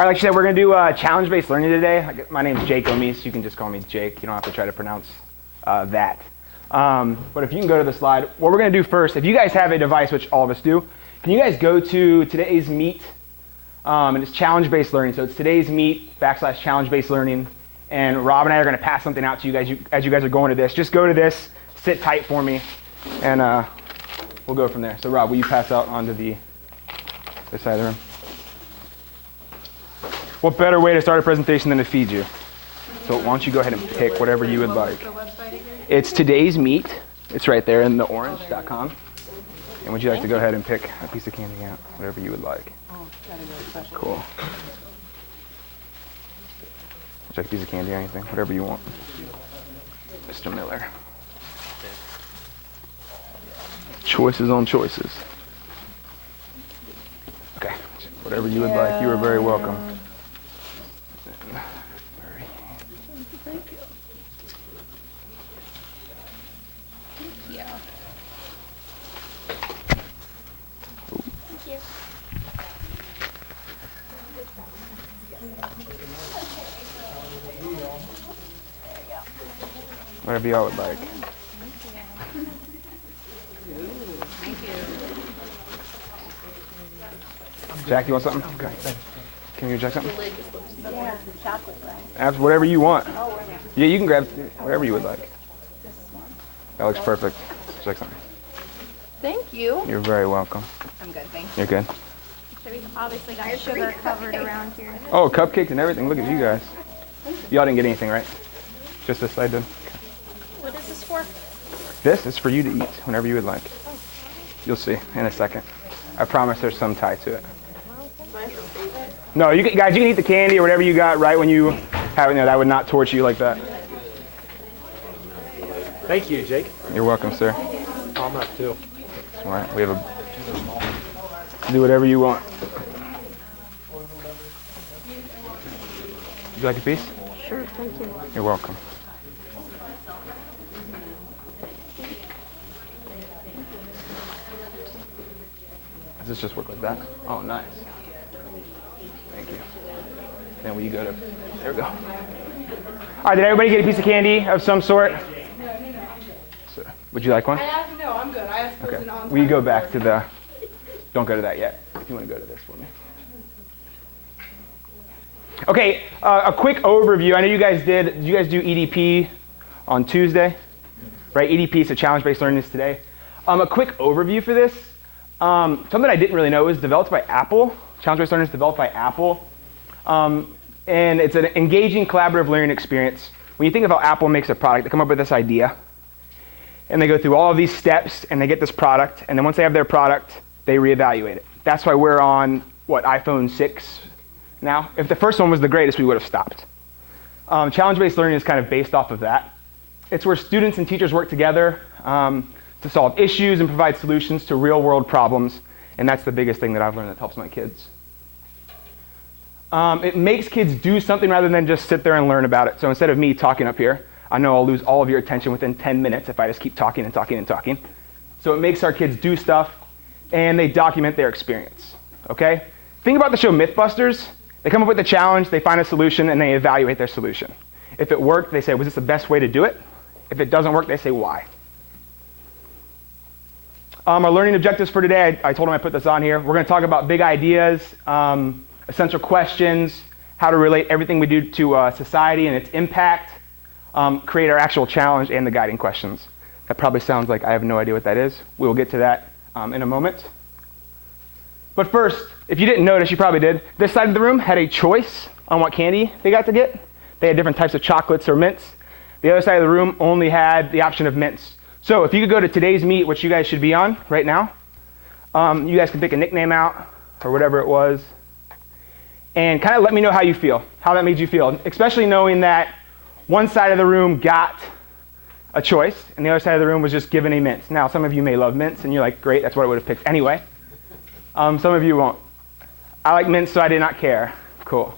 All right, like you said, we're going to do challenge-based learning today. My name's Jake Omis. You can just call me Jake. You don't have to try to pronounce that. But if you can go to the slide, what we're going to do first, if you guys have a device, which all of us do, can you guys go to today's Meet, and it's challenge-based learning. So it's today's Meet / challenge-based learning. And Rob and I are going to pass something out to you guys as you guys are going to this. Just go to this, sit tight for me, and we'll go from there. So Rob, will you pass out onto this side of the room? What better way to start a presentation than to feed you? So why don't you go ahead and pick whatever you would like. It's today's Meet. It's right there in the orange.com. And would you like to go ahead and pick a piece of candy out, whatever you would like? Cool. Would you like a piece of candy or anything? Whatever you want. Mr. Miller. Choices on choices. Okay. Whatever you would like. You are very welcome. Whatever y'all would like. Thank you. Jack, you want something? Okay. Can you check something? Yeah, chocolate, right? Ask whatever you want. Oh, we're here. Yeah, you can grab whatever you would like. This one. That looks perfect. Check something. Thank you. You're very welcome. I'm good, thanks. You're good. So we obviously got sugar covered around here. Oh, cupcakes and everything. Look at you guys. Y'all didn't get anything, right? Just this side did. What is this for? This is for you to eat whenever you would like. You'll see in a second. I promise there's some tie to it. No, guys, you can eat the candy or whatever you got right when you have it there. That would not torture you like that. Thank you, Jake. You're welcome, sir. I'm up too. All right, we have do whatever you want. Would you like a piece? Sure, thank you. You're welcome. Does this just work like that? Oh, nice. Thank you. Then will you go to, there we go. All right, did everybody get a piece of candy of some sort? So, would you like one? No, I'm good. I asked for Okay. an on-time. Will you go back to the, don't go to that yet, if you want to go to this for me. Okay, a quick overview. I know you guys do EDP on Tuesday? Right, EDP, so challenge-based learning is today. A quick overview for this. Something I didn't really know is developed by Apple. Challenge-based learning is developed by Apple. And it's an engaging collaborative learning experience. When you think of how Apple makes a product, they come up with this idea. And they go through all of these steps and they get this product. And then once they have their product, they reevaluate it. That's why we're on, iPhone 6 now. If the first one was the greatest, we would have stopped. Challenge-based learning is kind of based off of that. It's where students and teachers work together to solve issues and provide solutions to real-world problems. And that's the biggest thing that I've learned that helps my kids. It makes kids do something rather than just sit there and learn about it. So instead of me talking up here, I know I'll lose all of your attention within 10 minutes if I just keep talking and talking and talking. So it makes our kids do stuff, and they document their experience, okay? Think about the show Mythbusters. They come up with a challenge, they find a solution, and they evaluate their solution. If it worked, they say, was this the best way to do it? If it doesn't work, they say, why? Our learning objectives for today, I told them I put this on here. We're going to talk about big ideas, essential questions, how to relate everything we do to society and its impact, create our actual challenge, and the guiding questions. That probably sounds like I have no idea what that is. We will get to that in a moment. But first, if you didn't notice, you probably did, this side of the room had a choice on what candy they got to get. They had different types of chocolates or mints. The other side of the room only had the option of mints. So if you could go to today's Meet, which you guys should be on right now, you guys can pick a nickname out or whatever it was, and kind of let me know how you feel, how that made you feel, especially knowing that one side of the room got a choice and the other side of the room was just given a mint. Now, some of you may love mints and you're like, great, that's what I would have picked anyway. Some of you won't. I like mints, so I did not care. Cool.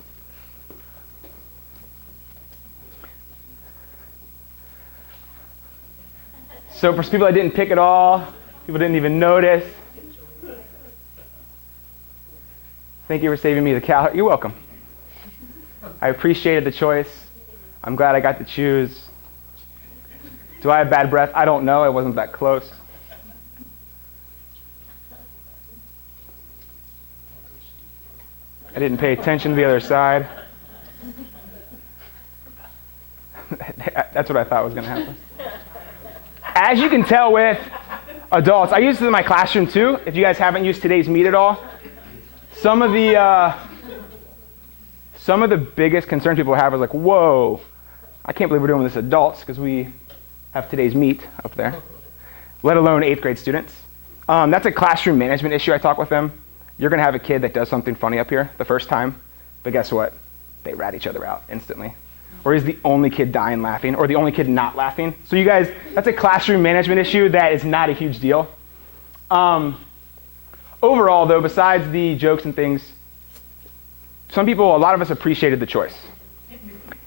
So for people that didn't pick at all, people didn't even notice, thank you for saving me the calorie. You're welcome. I appreciated the choice. I'm glad I got to choose. Do I have bad breath? I don't know. It wasn't that close. I didn't pay attention to the other side. That's what I thought was going to happen. As you can tell with adults, I use this in my classroom too. If you guys haven't used today's meet at all, some of the biggest concerns people have is like, whoa, I can't believe we're doing this adults because we have today's meet up there, let alone 8th grade students. That's a classroom management issue. I talk with them. You're going to have a kid that does something funny up here the first time, but guess what? They rat each other out instantly. Or he's the only kid dying laughing, or the only kid not laughing. So you guys, that's a classroom management issue that is not a huge deal. Overall, though, besides the jokes and things, a lot of us appreciated the choice.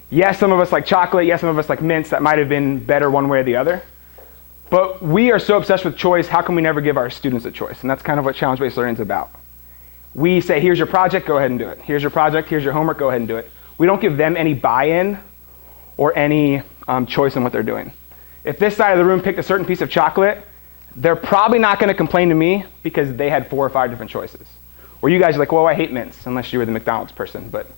Yes, some of us like chocolate. Yes, some of us like mints. That might have been better one way or the other. But we are so obsessed with choice, how can we never give our students a choice? And that's kind of what challenge-based learning is about. We say, here's your project, go ahead and do it. Here's your project, here's your homework, go ahead and do it. We don't give them any buy-in or any choice in what they're doing. If this side of the room picked a certain piece of chocolate, they're probably not going to complain to me because they had 4 or 5 different choices. Or you guys are like, well, I hate mints, unless you were the McDonald's person. But,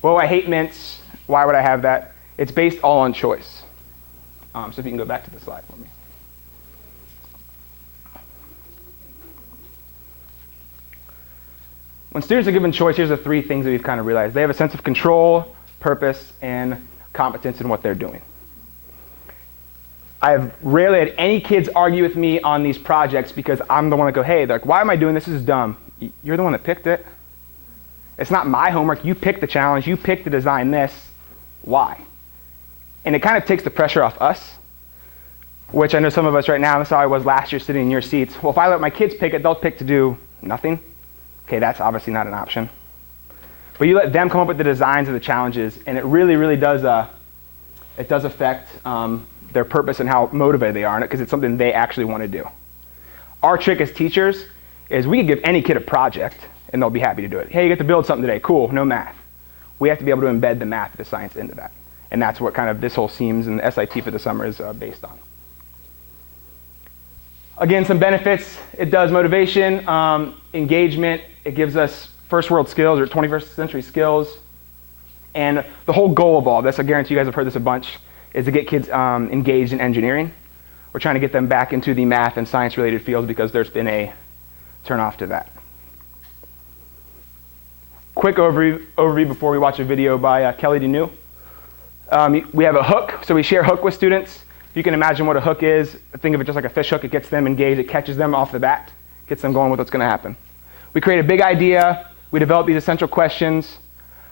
well, I hate mints. Why would I have that? It's based all on choice. So if you can go back to the slide for me. When students are given choice, here's the 3 things that we've kind of realized. They have a sense of control, purpose, and competence in what they're doing. I've rarely had any kids argue with me on these projects because I'm the one that go, hey, they're like, why am I doing this? This is dumb. You're the one that picked it. It's not my homework. You picked the challenge. You picked to design this. Why? And it kind of takes the pressure off us, which I know some of us right now, that's how I was last year sitting in your seats. Well, if I let my kids pick it, they'll pick to do nothing. Okay, that's obviously not an option. But you let them come up with the designs of the challenges, and it really, really does, it does affect their purpose and how motivated they are in it, because it's something they actually want to do. Our trick as teachers is we can give any kid a project, and they'll be happy to do it. Hey, you get to build something today. Cool, no math. We have to be able to embed the math, the science into that. And that's what kind of this whole SEAMS and the SIT for the summer is based on. Again, some benefits. It does motivation, engagement. It gives us first world skills or 21st century skills. And the whole goal of all this, I guarantee you guys have heard this a bunch, is to get kids engaged in engineering. We're trying to get them back into the math and science related fields because there's been a turn off to that. Quick overview before we watch a video by Kelly Deneau. We have a hook, so we share hook with students. If you can imagine what a hook is, think of it just like a fish hook. It gets them engaged, it catches them off the bat, gets them going with what's going to happen. We create a big idea, we develop these essential questions,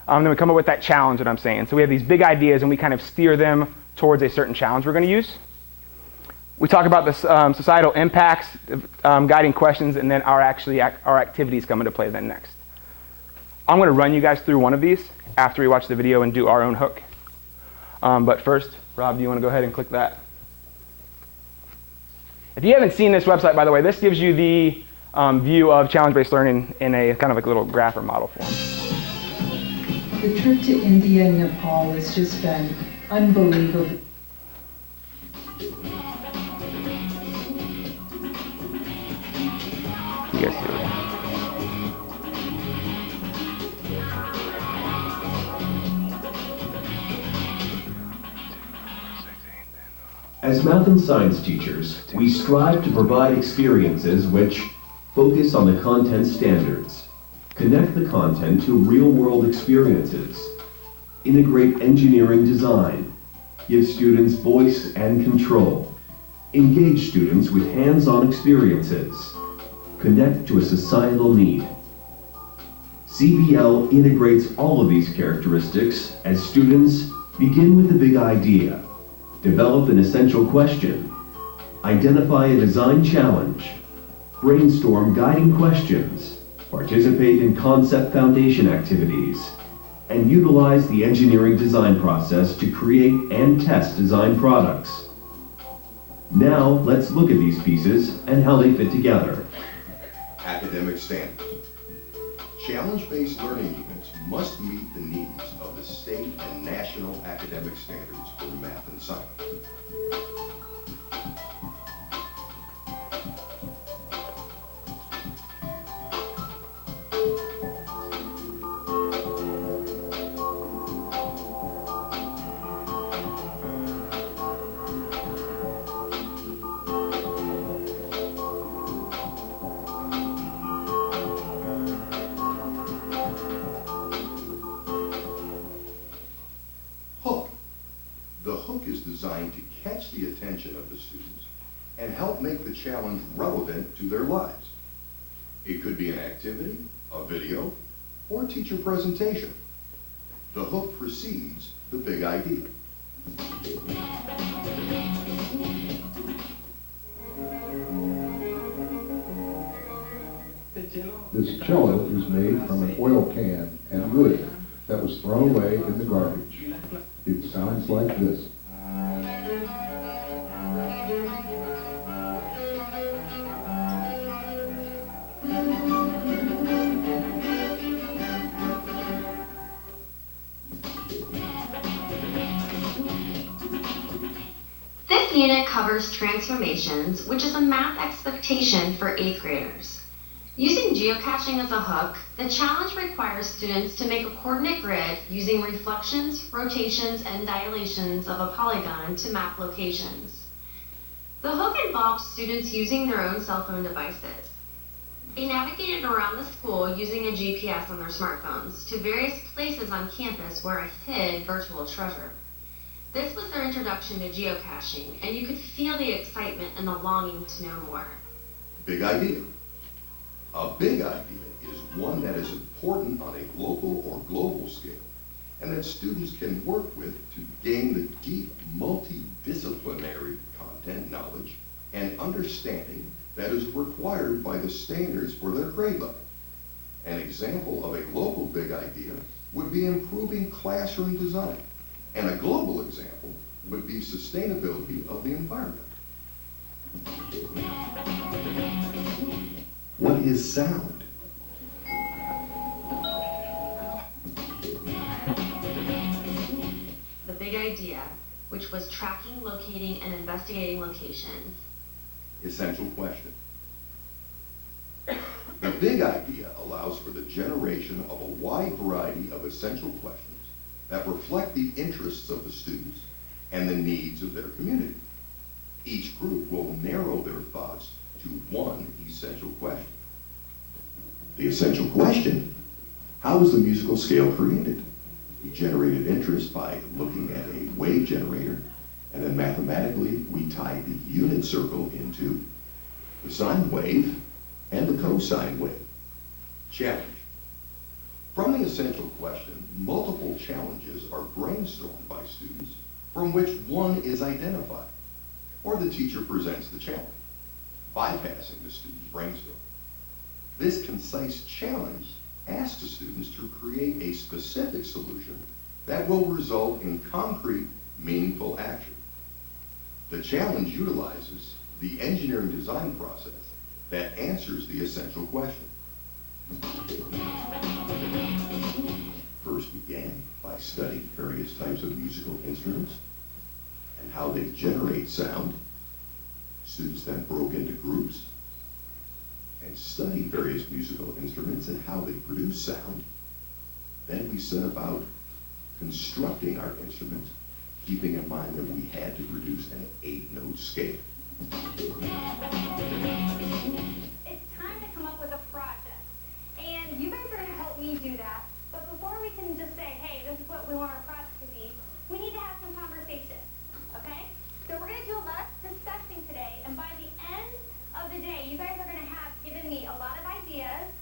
then we come up with that challenge that I'm saying. So we have these big ideas and we kind of steer them towards a certain challenge we're going to use. We talk about the societal impacts, guiding questions, and then our activities come into play then next. I'm going to run you guys through one of these after we watch the video and do our own hook. But first, Rob, do you want to go ahead and click that? If you haven't seen this website, by the way, this gives you the view of challenge-based learning in a kind of like a little graph or model form. The trip to India and Nepal has just been unbelievable. You guys see it? As math and science teachers, we strive to provide experiences which focus on the content standards, connect the content to real-world experiences, integrate engineering design, give students voice and control, engage students with hands-on experiences, connect to a societal need. CBL integrates all of these characteristics as students begin with the big idea, develop an essential question, identify a design challenge, brainstorm guiding questions, participate in concept foundation activities, and utilize the engineering design process to create and test design products. Now, let's look at these pieces and how they fit together. Academic standards. Challenge-based learning units must meet the needs of the state and national academic standards for math and science. Hook. The hook is designed to catch the attention of the students and help make the challenge relevant to their lives. It could be an activity, a video, or teacher presentation. The hook precedes the big idea. This cello is made from an oil can and wood that was thrown away in the garbage. It sounds like this. This unit covers transformations, which is a math expectation for 8th graders. Using geocaching as a hook, the challenge requires students to make a coordinate grid using reflections, rotations, and dilations of a polygon to map locations. The hook involves students using their own cell phone devices. They navigated around the school using a GPS on their smartphones to various places on campus where I hid virtual treasure. This was their introduction to geocaching, and you could feel the excitement and the longing to know more. Big idea. A big idea is one that is important on a local or global scale, and that students can work with to gain the deep multidisciplinary content knowledge and understanding that is required by the standards for their grade level. An example of a local big idea would be improving classroom design, and a global example would be sustainability of the environment. What is sound? The big idea, which was tracking, locating, and investigating locations. Essential question. The big idea allows for the generation of a wide variety of essential questions that reflect the interests of the students and the needs of their community. Each group will narrow their thoughts to one essential question. The essential question: how was the musical scale created? We generated interest by looking at a wave generator, and then mathematically we tied the unit circle into the sine wave and the cosine wave. Challenge. From the essential question, multiple challenges are brainstormed by students from which one is identified, or the teacher presents the challenge, bypassing the student's brainstorm. This concise challenge asks the students to create a specific solution that will result in concrete, meaningful action. The challenge utilizes the engineering design process that answers the essential question. First began by studying various types of musical instruments and how they generate sound. Students then broke into groups and studied various musical instruments and how they produce sound. Then we set about constructing our instrument, keeping in mind that we had to produce an 8-note scale. It's time to come up with a project. And you guys are going to help me do that. But before we can just say, hey, this is what we want our project to be, we need to have some conversation. Okay? So we're going to do a lot of discussing today. And by the end of the day, you guys are going to have given me a lot of ideas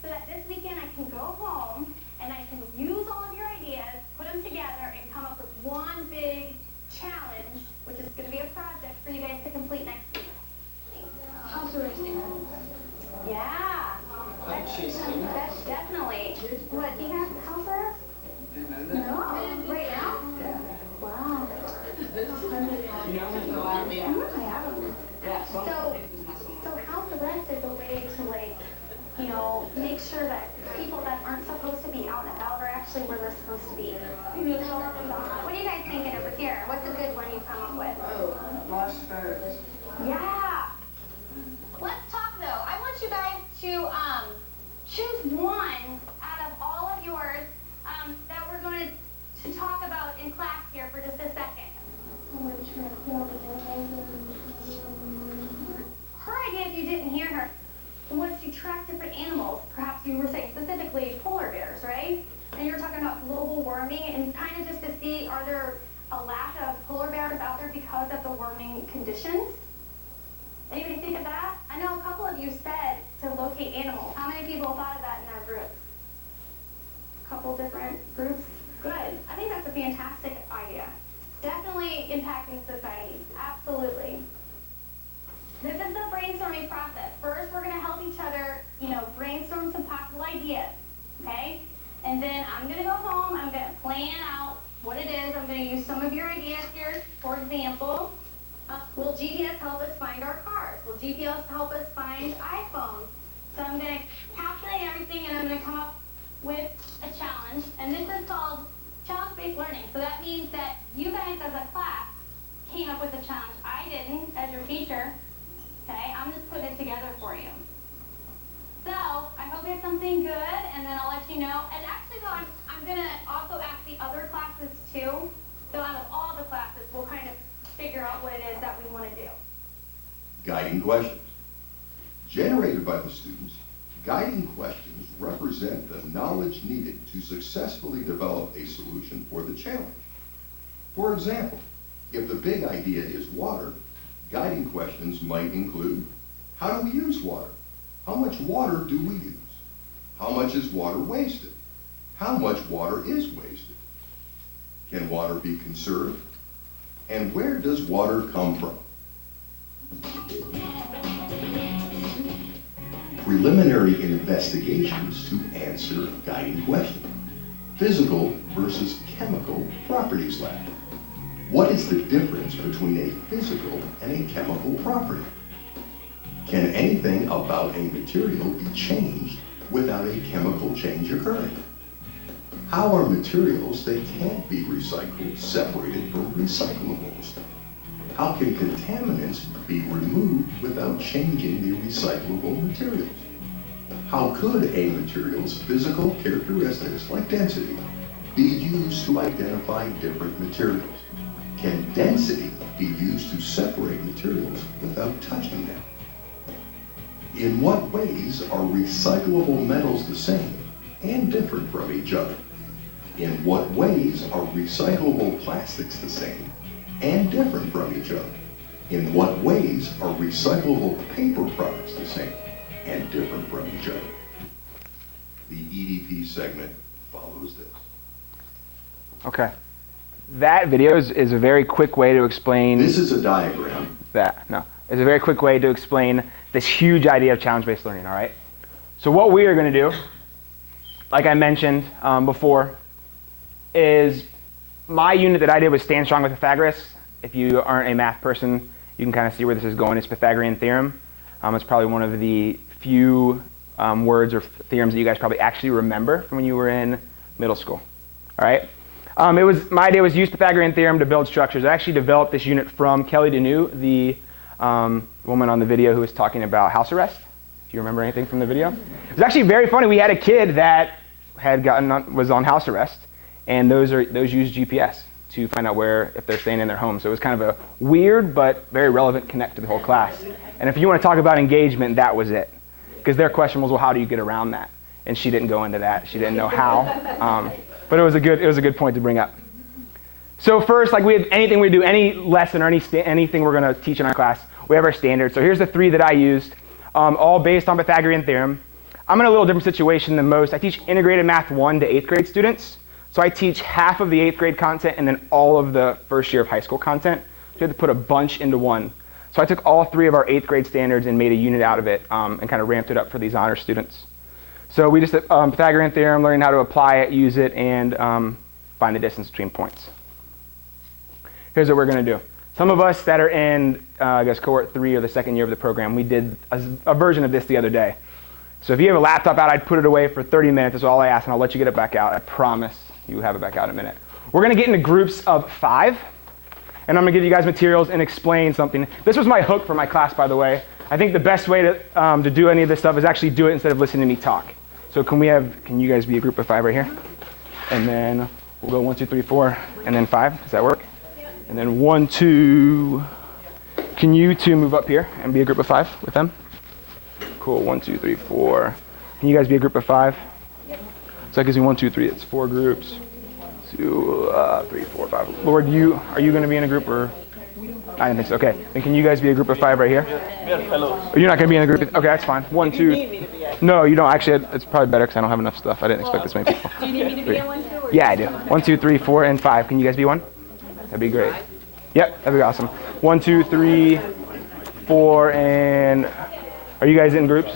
so that this weekend I can go home and I can use all of your ideas, put them together, and come up with one big challenge, which is going to be a project for you guys to complete next week. How interesting. this supposed to be? What are you guys thinking over here? What's a good one you've come up with? Oh, lost photos. Yeah. Let's talk though. I want you guys to choose one out of all of yours that we're going to talk about in class here for just a second. Her idea, if you didn't hear her, was to track different animals. Perhaps you were saying specifically polar bears, right? And you were talking about global warming and kind of just to see, are there a lack of polar bears out there because of the warming conditions? Anybody think of that? I know a couple of you said to locate animals. How many people thought of that in our group? A couple different groups? Good. I think that's a fantastic idea. Definitely impacting society. Absolutely. This is the brainstorming process. First, we're going to help each other, brainstorm some possible ideas, okay? And then I'm going to go home. I'm going to plan out what it is. I'm going to use some of your ideas here. For example, will GPS help us find our cars? Will GPS help us find iPhones? So I'm going to calculate everything, and I'm going to come up with a challenge. And this is called challenge-based learning. So that means that you guys as a class came up with a challenge. I didn't as your teacher. Okay, I'm just putting it together for you. So I hope it's something good, and then I'll let you know. And actually, though, I'm going to also ask the other classes too. So out of all the classes, we'll kind of figure out what it is that we want to do. Guiding questions. Generated by the students, guiding questions represent the knowledge needed to successfully develop a solution for the challenge. For example, if the big idea is water, guiding questions might include, how do we use water? How much water do we use? How much is water wasted? How much water is wasted? Can water be conserved? And where does water come from? Preliminary investigations to answer guiding questions. Physical versus chemical properties lab. What is the difference between a physical and a chemical property? Can anything about a material be changed without a chemical change occurring? How are materials that can't be recycled separated from recyclables? How can contaminants be removed without changing the recyclable materials? How could a material's physical characteristics, like density, be used to identify different materials? Can density be used to separate materials without touching them? In what ways are recyclable metals the same and different from each other? In what ways are recyclable plastics the same and different from each other? In what ways are recyclable paper products the same and different from each other? The EDP segment follows this. Okay. That video is a very quick way to explain This is a diagram. that. No, it's a very quick way to explain this huge idea of challenge-based learning, all right? So what we are going to do, like I mentioned before, is my unit that I did was Stand Strong with Pythagoras. If you aren't a math person, you can kind of see where this is going. It's Pythagorean theorem. It's probably one of the few words or theorems that you guys probably actually remember from when you were in middle school, all right? My idea was use Pythagorean theorem to build structures. I actually developed this unit from Kelly Deneau, the woman on the video who was talking about house arrest, if you remember anything from the video. It was actually very funny. We had a kid that was on house arrest, and those use GPS to find out if they're staying in their home. So it was kind of a weird but very relevant connect to the whole class. And if you want to talk about engagement, that was it. Because their question was, well, how do you get around that? And she didn't go into that. She didn't know how. But it was a good point to bring up. So first, like we have anything we do, any lesson or anything we're going to teach in our class, we have our standards. So here's the 3 that I used, all based on Pythagorean theorem. I'm in a little different situation than most. I teach integrated math 1 to 8th grade students. So I teach half of the 8th grade content and then all of the first year of high school content. So you have to put a bunch into one. So I took all 3 of our 8th grade standards and made a unit out of it and kind of ramped it up for these honor students. So we just Pythagorean theorem, learning how to apply it, use it, and find the distance between points. Here's what we're going to do. Some of us that are in, cohort 3 or the second year of the program, we did a version of this the other day. So if you have a laptop out, I'd put it away for 30 minutes. That's all I ask, and I'll let you get it back out. I promise You have it back out in a minute. We're going to get into groups of 5, and I'm going to give you guys materials and explain something. This was my hook for my class, by the way. I think the best way to do any of this stuff is actually do it instead of listening to me talk. So can you guys be a group of 5 right here? And then we'll go 1, 2, 3, 4, and then 5. Does that work? And then 1, 2. Can you 2 move up here and be a group of 5 with them? Cool. 1, 2, 3, 4. Can you guys be a group of 5? So that gives me 1, 2, 3. It's 4 groups. 2, 3, 4, 5. Lord, are you going to be in a group or? I didn't think so. Okay. Then can you guys be a group of 5 right here? Oh, you're not going to be in a group? Okay, that's fine. 1, 2. No, you don't. Actually, it's probably better because I don't have enough stuff. I didn't expect this many people. Do you need me to be in one too? Yeah, I do. 1, 2, 3, 4, and 5. Can you guys be one? That'd be great. Yep, that'd be awesome. 1, 2, 3, 4, and are you guys in groups?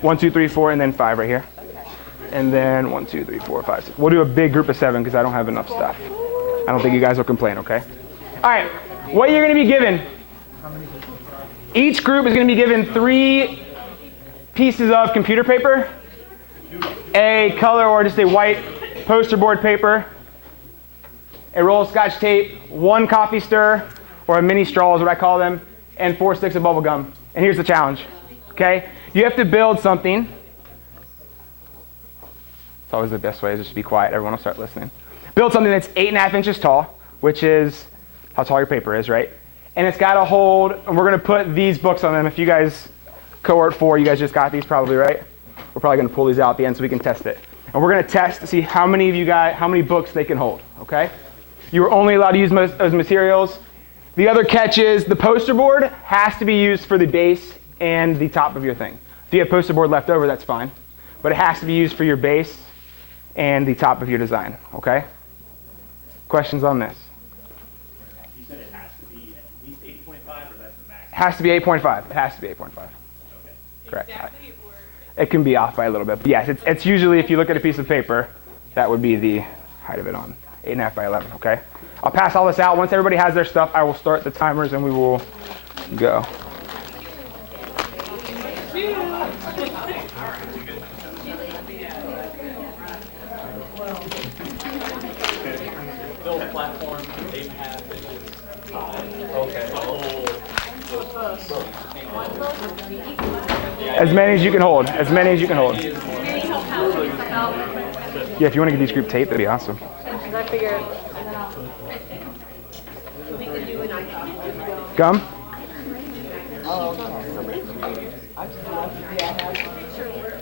1, 2, 3, 4, and then 5 right here. And then 1, 2, 3, 4, 5, 6. We'll do a big group of 7 because I don't have enough stuff. I don't think you guys will complain, okay? All right, what you're going to be given. Each group is going to be given 3 pieces of computer paper, a color or just a white poster board paper, a roll of Scotch tape, 1 coffee stir, or a mini straw is what I call them, and 4 sticks of bubble gum. And here's the challenge, okay? You have to build something. It's always the best way is just to be quiet. Everyone will start listening. Build something that's 8.5 inches tall, which is how tall your paper is, right? And it's got to hold, and we're going to put these books on them. If you guys, cohort 4, you guys just got these probably, right? We're probably going to pull these out at the end so we can test it. And we're going to test to see how many of you guys, how many books they can hold, okay? You're only allowed to use those materials. The other catch is the poster board has to be used for the base and the top of your thing. If you have poster board left over, that's fine. But it has to be used for your base and the top of your design, okay? Questions on this? You said it has to be at least 8.5 or that's the max? It has to be 8.5. It has to be 8.5. Okay. Correct. It can be off by a little bit. But yes, it's usually, if you look at a piece of paper, that would be the height of it on 8.5 by 11, okay? I'll pass all this out. Once everybody has their stuff, I will start the timers and we will go. Build platform, 8.5 inches high. Okay. As many as you can hold. As many as you can hold. Yeah, if you want to give each group tape, that'd be awesome. I figure Gum?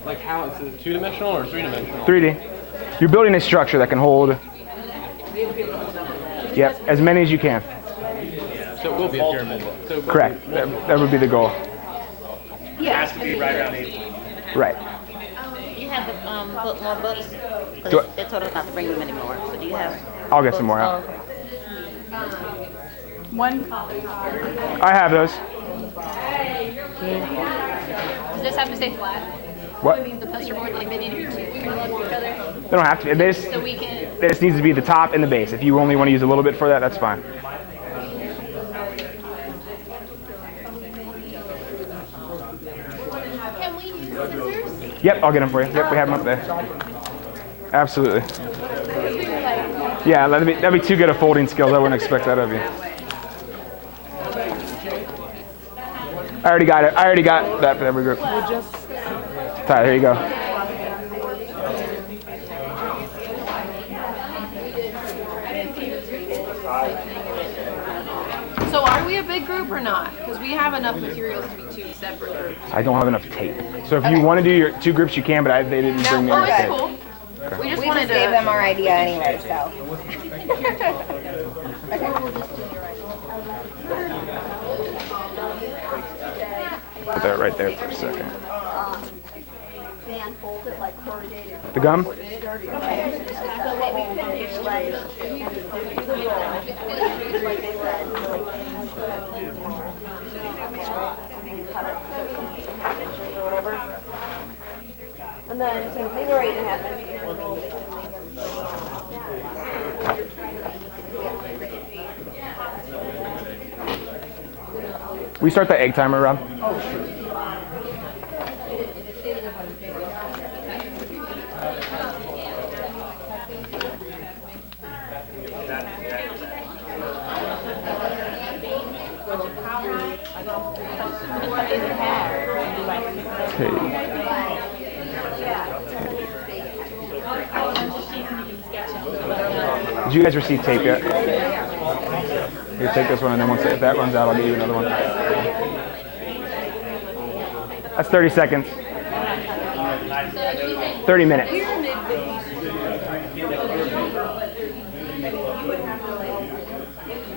Like how, is it 2-dimensional or 3-dimensional? 3D. You're building a structure that can hold. Yep, as many as you can. So it will be a pyramid. So it will Correct. That would be the goal. It has to be right around 8. Right. You have the book, more books? Do I- They told us not to bring them anymore. So do you have? I'll get some more Oh, out. okay. one. I have those. Does this have to stay flat? What? I mean, the poster board, like they need to be two parallel to each other, They don't have to. so we can. This needs to be the top and the base. If you only want to use a little bit for that, that's fine. Can we use scissors? Yep, I'll get them for you. Yep, we have them up there. Absolutely. Yeah, that'd be too good of folding skills. I wouldn't expect that of you. I already got it. I already got that for every group. Tyler, here you go. So are we a big group or not? Because we have enough materials to be 2 separate groups. I don't have enough tape. So if you want to do your 2 groups, you can, but they didn't bring me Oh, enough it's tape. cool. We just We wanted just gave to. them our idea anyway, so. Put that right there for a second. Fan folded like corrugated. The gum? And then same thing, or 8.5 inches. We start the egg timer, Rob. Did you guys receive tape yet? Here, take this one, and then once if that runs out, I'll get you another one. That's 30 seconds. 30 minutes.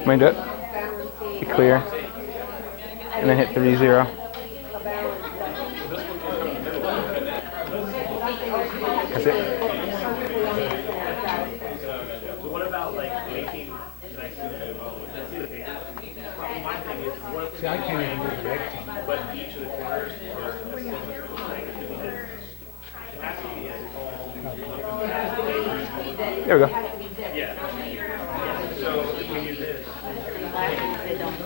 Mind it. Be clear. And then hit 3-0. That's it. So what about like making nice my thing is what See, I can't even do the break. but each of the corners are it has to be as There we go. yeah. So if we do this.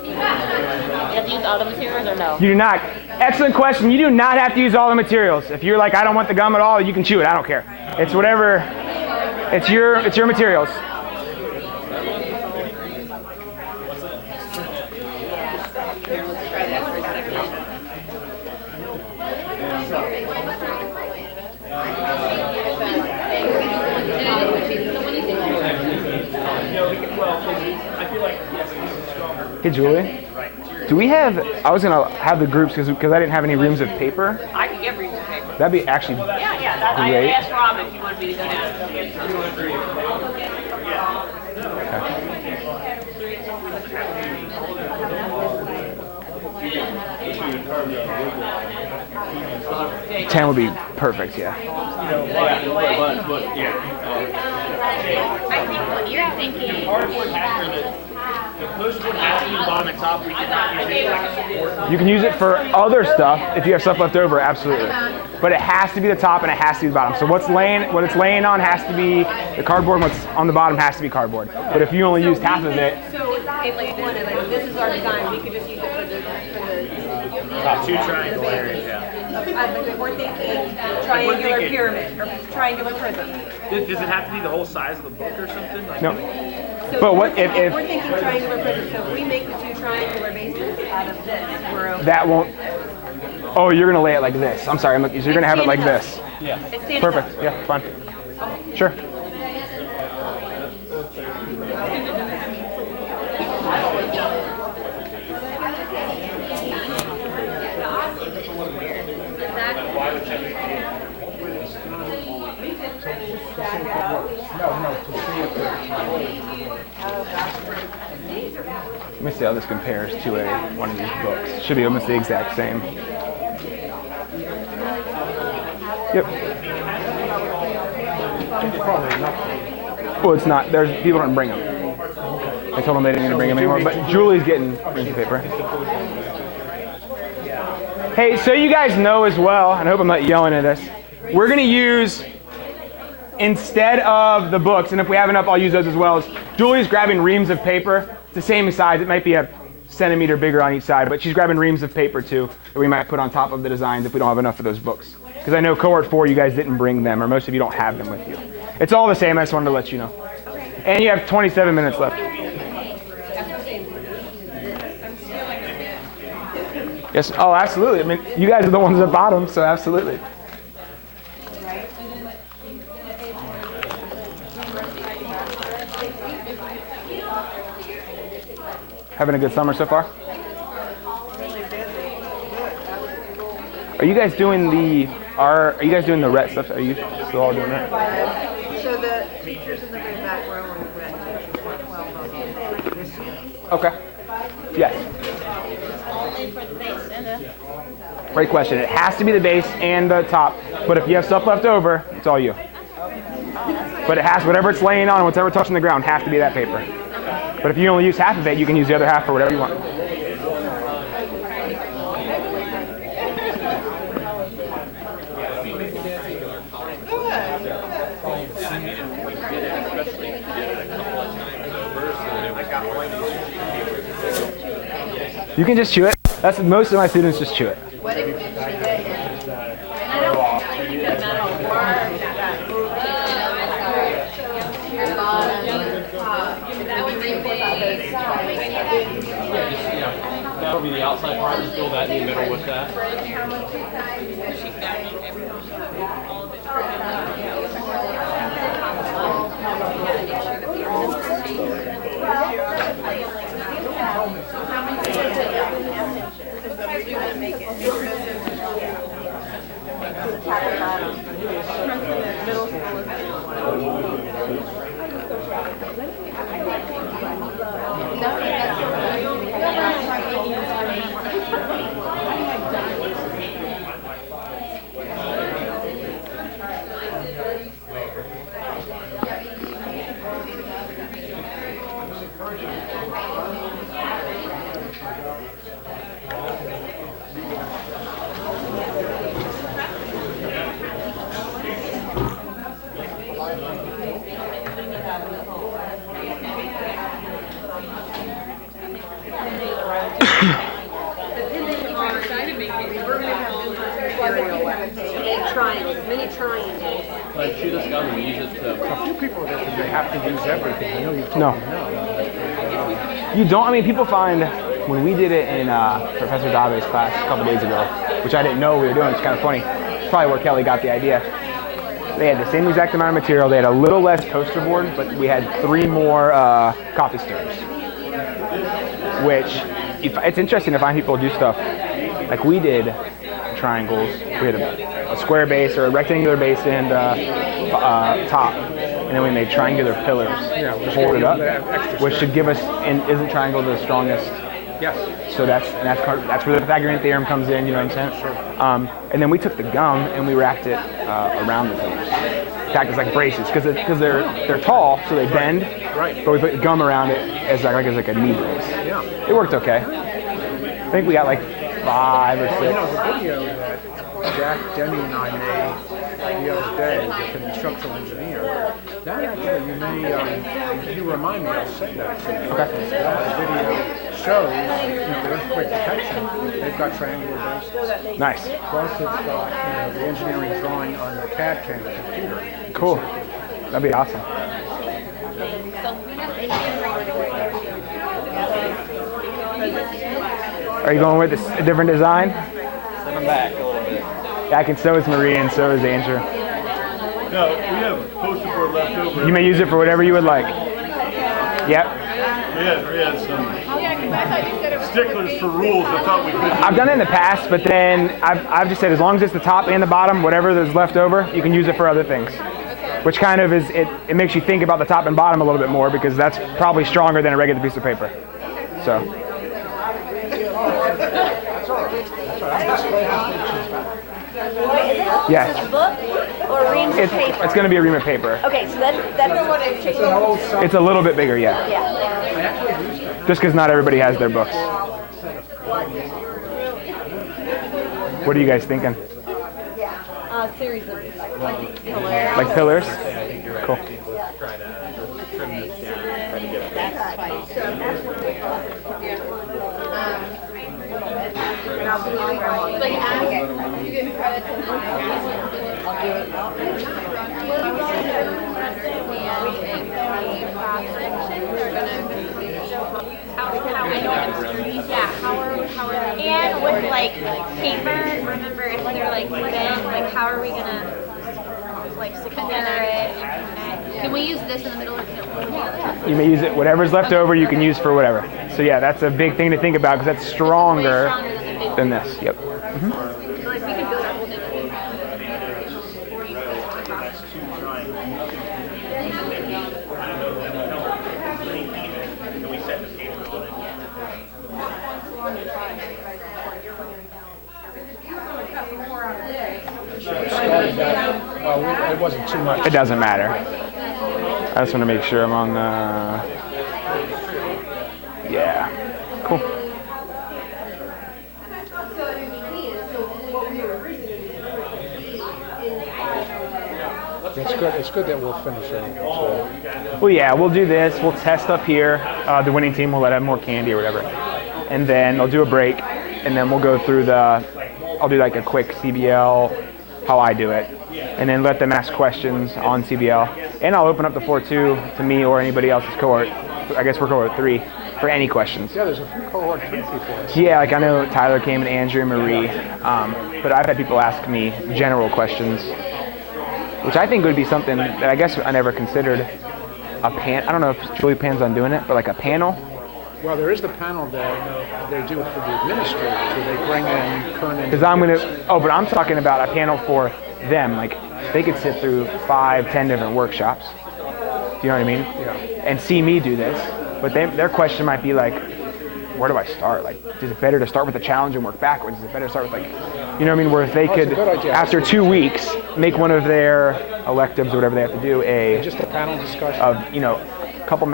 You have to use all the materials or no? You do not. Excellent question. You do not have to use all the materials. If you're like, I don't want the gum at all, you can chew it. I don't care. It's whatever. It's your materials. Hey, Julie. Do we have, I was going to have the groups because I didn't have any reams of paper. I can get reams of paper. That'd be actually Yeah, I great. asked Rob if he wanted me to go down. Okay. 10 would be perfect, yeah. I think what you're thinking. The push would have to be bottom and top. We cannot use it like a support. You can use it for other stuff if you have stuff left over, absolutely. But it has to be the top and it has to be the bottom. So what it's laying on has to be the cardboard, what's on the bottom has to be cardboard. But if you only used half of it, So if like wanted, like this is our design, we could just use it for the Two triangle areas, yeah. we're thinking triangular pyramid or triangular prism. Does it have to be the whole size of the book or something? Like no. So But what if we're thinking triangular prism, so if we make the two triangular bases out of this, we're okay. that won't, oh, you're going to lay it like this. I'm sorry, so you're going to have it like this. Yeah. It's standing Perfect, up. yeah, fine. Sure. Let me see how this compares to one of these books. Should be almost the exact same. Yep. Well, it's not. There's people don't bring them. I told them they didn't need to bring them anymore. But Julie's getting reams of paper. Hey, so you guys know as well, and I hope I'm not yelling at us. We're going to use, instead of the books, and if we have enough, I'll use those as well. As Julie's grabbing reams of paper. It's the same size. It might be a centimeter bigger on each side, but she's grabbing reams of paper too that we might put on top of the designs if we don't have enough of those books. Because I know cohort 4, you guys didn't bring them, or most of you don't have them with you. It's all the same. I just wanted to let you know. And you have 27 minutes left. Yes. Oh, absolutely. I mean, you guys are the ones at the bottom, so absolutely. Having a good summer so far? Are you guys doing the RET stuff? Are you still all doing that? So the teachers in the very back row are red teachers, 12 this year. Okay. Yes. Only for the base and the... Great question. It has to be the base and the top, but if you have stuff left over, it's all you. But it has, whatever it's laying on, whatever touching the ground, has to be that paper. But if you only use half of it, you can use the other half for whatever you want. You can just chew it. That's most of my students just chew it. What if we chew it? And I don't think that metal works. That would be big. That'll be the outside part, and fill that in the middle with that. Many triangles. Like shoot us down and use it to. A few people that they have to use everything. I know you told No. me no. You don't, I mean, people find, when we did it in Professor Dave's class a couple days ago, which I didn't know we were doing, it's kind of funny. It's probably where Kelly got the idea. They had the same exact amount of material. They had a little less poster board, but we had 3 more coffee stirrers. Which, it's interesting to find people do stuff like we did. Triangles. We had a square base or a rectangular base and top, and then we made triangular pillars to hold it up, which should give us. And isn't triangle the strongest? Yes. So that's where the Pythagorean theorem comes in. You know what I'm saying? Sure. And then we took the gum and we wrapped it around the pillars. In fact, it's like braces because they're tall, so they bend. Right. But we put gum around it as like a knee brace. Yeah. It worked okay. I think we got like 5 or 6. You know, the video that Jack, Demi, and I made the other day with an structural engineer, that actually, you remind me, I'll say that to you. Okay. That video shows, the earthquake detection, they've got triangular bases. Nice. Plus it's got, the engineering drawing on the CAD computer. Cool. That'd be awesome. Are you going with a different design? Send them back a little bit. Yeah, I can. So is Marie and so is Andrew. No, we have poster board left over. You may use it for whatever you would like. Yep. We had some sticklers for rules. I thought we could. I've done it in the past, but then I've just said as long as it's the top and the bottom, whatever is left over, you can use it for other things. Which kind of is, it makes you think about the top and bottom a little bit more because that's probably stronger than a regular piece of paper. So. Yes. Is it a book or reams of paper? It's going to be a ream of paper. Okay, so that's what it's taking. It's a little bit bigger, yeah. Yeah. Just because not everybody has their books. What are you guys thinking? Series of Pillars. Like pillars? Cool. That's fine. Like, you give credit to And with like paper, remember if they're like thin, like how are we gonna like stick together it? Can we use this in the middle of the You may use it, whatever's left over you can use for whatever. So yeah, that's a big thing to think about because that's stronger than this. Yep. Mm-hmm. Like we could build our whole thing. Well, it wasn't too much. It doesn't matter. I just want to make sure I'm on the... Yeah. Cool. It's good that we'll finish it. So. Well, yeah, we'll do this. We'll test up here. The winning team will let have more candy or whatever. And then I'll do a break. And then we'll go through I'll do like a quick CBL, how I do it. And then let them ask questions on CBL. And I'll open up the floor too to me or anybody else's cohort. I guess we're cohort 3. for any questions. Yeah, there's a few cohort 3 people. Yeah, like I know Tyler came and Andrew and Marie, but I've had people ask me general questions, which I think would be something that I guess I never considered. I don't know if Julie plans on doing it, but like a panel. Well, there is the panel that they do for the administrators, where they bring in current. Because but I'm talking about a panel for them. Like they could sit through 5, 10 different workshops. Do you know what I mean? Yeah. And see me do this, but their question might be like, where do I start? Like, is it better to start with a challenge and work backwards? Is it better to start with like, you know what I mean? Where if they could, after 2 weeks, make one of their electives or whatever they have to do just a panel discussion of, couple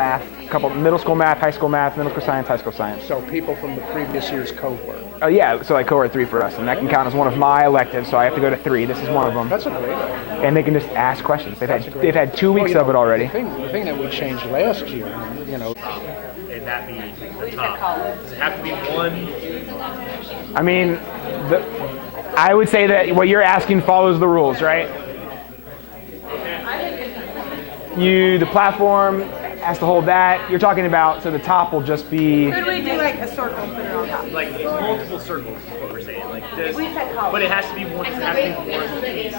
middle school math, high school math, middle school science, high school science. So people from the previous year's cohort. Oh yeah, so like cohort 3 for us, and that can count as one of my electives. So I have to go to 3. This is one of them. That's a great idea. And they can just ask questions. They've had 2 weeks of it already. The thing that we changed last year, And that be the top. Does it have to be one? I mean, I would say that what you're asking follows the rules, right? The platform has to hold that. You're talking about, so the top will just be. Could we do like a circle and put it on top? Like multiple circles is what we're saying. Like this, We said column. but it has to be one. It has to be one piece.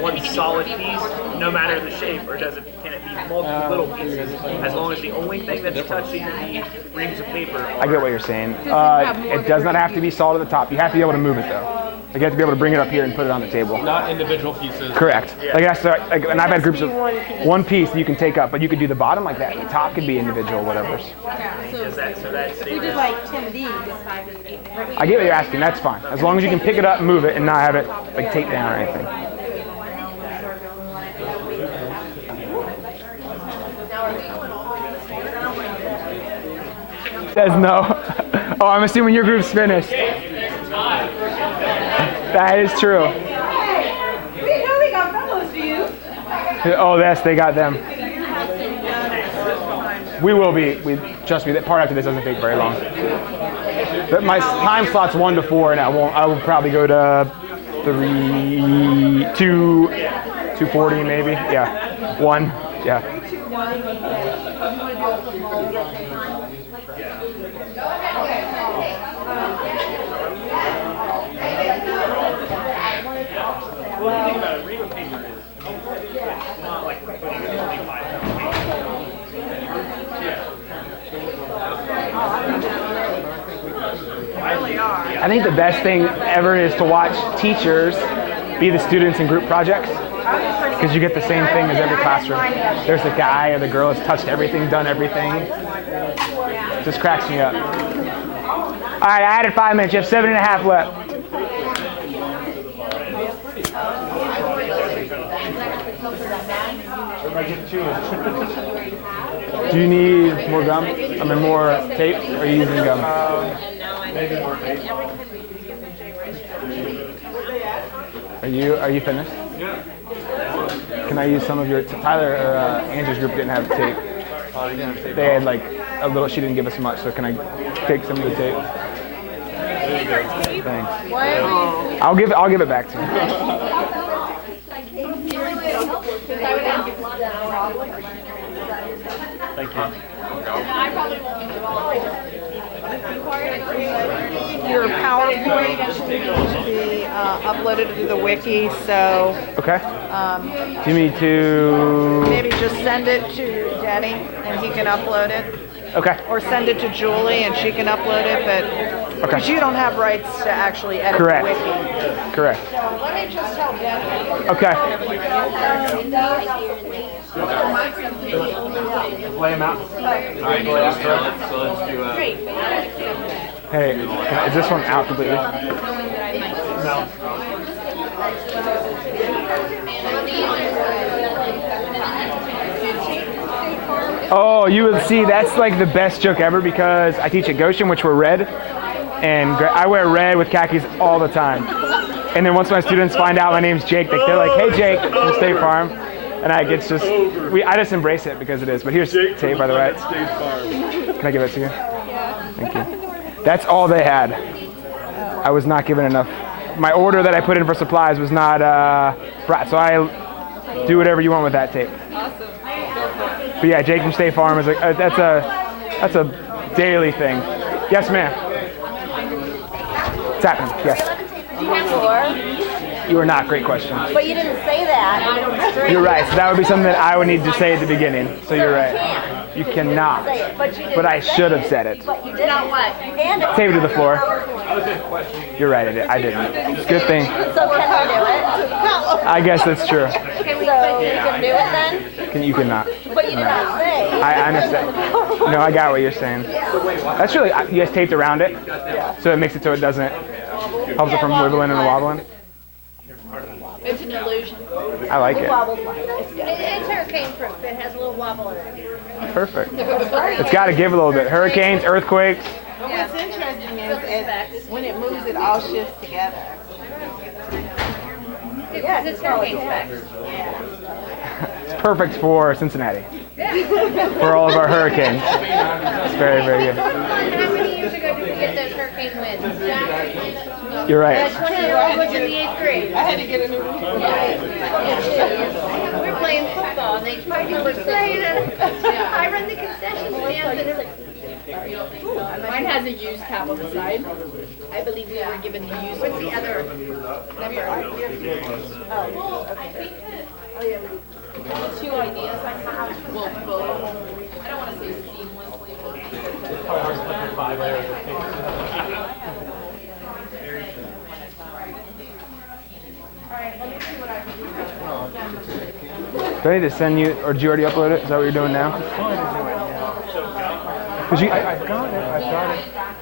One solid piece, no matter the shape, or can it be multiple little pieces? As long as the only thing that's touching the reams of paper. I get what you're saying. It does not have to be solid at the top. You have to be able to move it though. Like you have to be able to bring it up here and put it on the table. Not individual pieces. Correct. Yeah. Like and I've had groups of one piece that you can take up, but you could do the bottom like that. The top could be individual, whatever. If we did like 10 Ds. I get what you're asking. That's fine. As long as you can pick it up, move it, and not have it like taped down or anything. Says no. Oh, I'm assuming your group's finished. That is true. We know we got fellows for you. Oh, yes, they got them. We will be. Trust me, that part after this doesn't take very long. But my time slot's 1 to 4, and I will probably go to 2:40 maybe. Yeah, 1. Yeah. I think the best thing ever is to watch teachers be the students in group projects, because you get the same thing as every classroom. There's the guy or the girl that's touched everything, done everything. It just cracks me up. All right, I added 5 minutes. You have 7.5 left. Do you need more gum? I mean, more tape? Or are you using gum? Maybe more tape. Are you finished? Yeah. Can I use some of your? Tyler or Andrew's group didn't have tape. Oh, you didn't have tape. They had like a little. She didn't give us much, so can I take some of the tape? Thanks. I'll give it back to you. Thank you. Your PowerPoint needs to be uploaded to the wiki, so Okay. Do you need to? maybe just send it to Denny and he can upload it. Okay. Or send it to Julie and she can upload it, but because you don't have rights to actually edit Correct. the wiki. Correct. So let me just tell Denny. Okay. Lay them out. All right, so let's do. Hey, is this one out completely? No. Oh, you would see, that's like the best joke ever, because I teach at Goshen, which we're red, and I wear red with khakis all the time. And then once my students find out my name's Jake, they're like, "Hey, Jake," from State Farm. And I just embrace it because it is. But here's tape, by the way. Can I give it to you? Thank you. That's all they had. I was not given enough. My order that I put in for supplies was not brought, so I do whatever you want with that tape. But yeah, Jake from State Farm is that's a daily thing. Yes, ma'am. What's happening? Yes. Do you have four? You are not. Great question. But you didn't say that. You're right. So that would be something that I would need to say at the beginning. So you're right. You cannot. Say it, but you didn't But I say should have it. said it. But you did not what? And Tape it to the floor. I was just questioning. You're right. I didn't. Good thing. So can we do it? I guess that's true. So you can do it then? You cannot. But you did not say. I understand. No, I got what you're saying. That's really, you guys taped around it, so it makes it so it doesn't, helps it from wibbling and wobbling. It's an illusion. I like it. It's hurricane proof. It has a little wobble in it. Perfect. It's got to give a little bit. Hurricanes, earthquakes. What's interesting is when it moves, it all shifts together. Because it's hurricane specs. It's perfect for Cincinnati. For all of our hurricanes. It's very, very good. How many years ago did we get those hurricane winds? You're right. 20-year-old was in the 8th grade. I had to get a new one. We're playing football and they told me we're playing it. I run the concession stand. Mine has a used cap on the side. I believe we were given the used. What's the other number? Two ideas I have. Well, both. I don't want to say seamlessly, but 5 layers of paper. Do I need to send you, or did you already upload it? Is that what you're doing now? Because I've got it.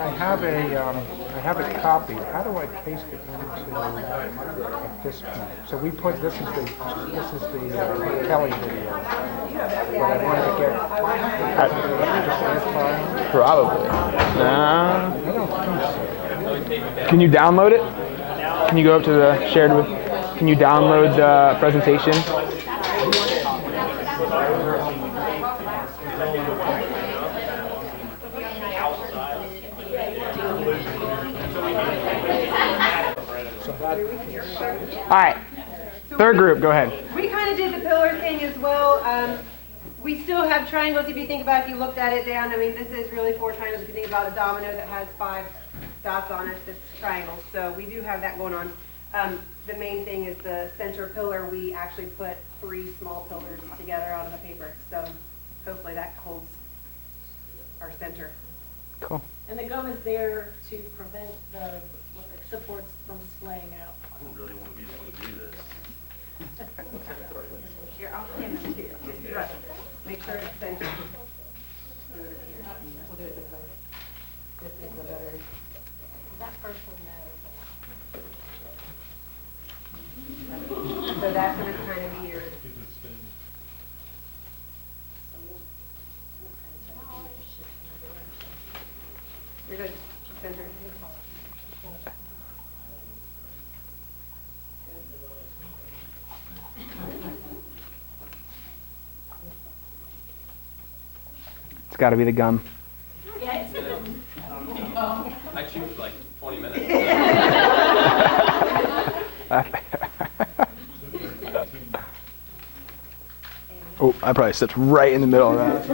I have a copy. How do I paste it into at this point? So we put this is the Kelly video. But I wanted to get Probably. Nah. I don't think so. Can you download it? Can you go up to the shared with? Can you download the presentation? All right. Third group, go ahead. We kind of did the pillar thing as well. We still have triangles if you think about it, if you looked at it down. I mean, this is really 4 triangles if you think about a domino that has 5 dots on it that's triangles. So we do have that going on. The main thing is the center pillar. We actually put 3 small pillars together out of the paper. So hopefully that holds our center. Cool. And the gum is there to prevent the supports from splaying out. I don't really want to be the one to do this. Here, I'll hand them to you. Right. Make sure it's centered. We'll do it this way. This is the better. That first one knows. So that's going to kind of be your. You're good. Center. It's got to be the gum. Yeah, it's I choose like 20 minutes. Oh, I probably stepped right in the middle of that.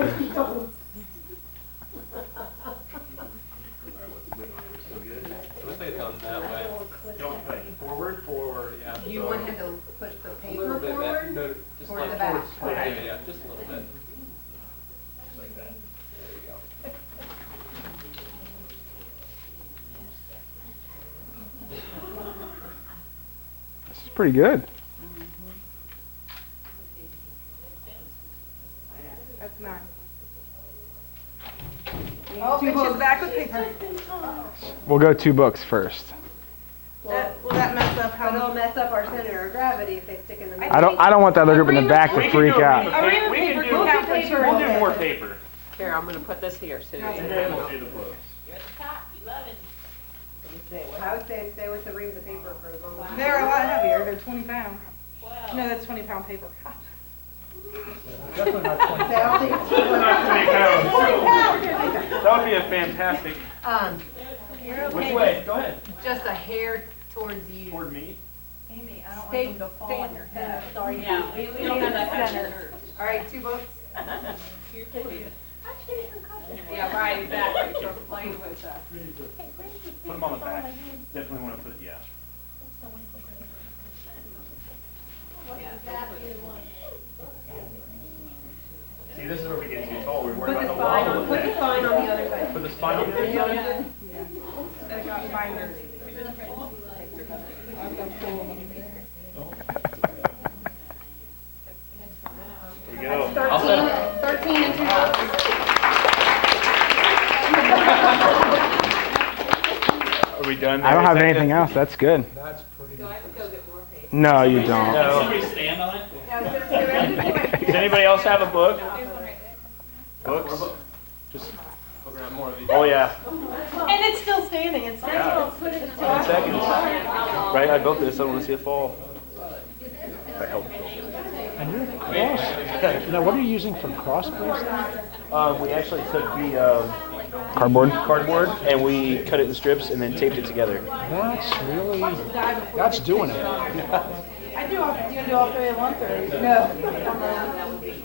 Let's say it comes that way. Forward, yeah. Do you want him to push the A paper little bit forward? back. No, just Or like the back? towards, Okay. yeah, just a little bit. Just like that. There you go. This is pretty good. That's 9. Oh, pitches back with paper. We'll go 2 books first. Will that mess up how it'll mess up our center of gravity if they stick in the middle? I don't want the other group in the back to We can freak do- out. We can do, we'll do more paper. Here, I'm gonna put this here, Susie. And then we'll do the books. I would say stay with the reams of paper for as long as. They're a lot heavier. They're 20 pounds. No, that's 20-pound paper. Definitely not 20. Not 20 pounds. That would be a fantastic. Which way? Go ahead. Just a hair towards you. Toward me? Amy, I don't want them to fall on your head. Sorry, yeah. We don't have that center. All right, 2 books. Yeah, right, exactly. So playing with that. Put them on the back. Definitely want to put, yeah. See, this is where we get too tall. We're worried about the wall. Put the spine on the other side. Put the spine on the other side. I got binders. Here we go. 13 and 2 books. Are we done there? I don't have anything else. That's good. That's pretty good. No, you don't. No. Stand on it? Does anybody else have a book? Books? Just grab more of these. Oh, yeah. And it's still standing, it's still. Yeah. 10 seconds. Right, I built this. I don't want to see it fall. That helped. And you're cross. Now, what are you using for cross brace? We actually took the cardboard and we cut it in strips and then taped it together. That's doing it. I do all, you do all three at once, or? No.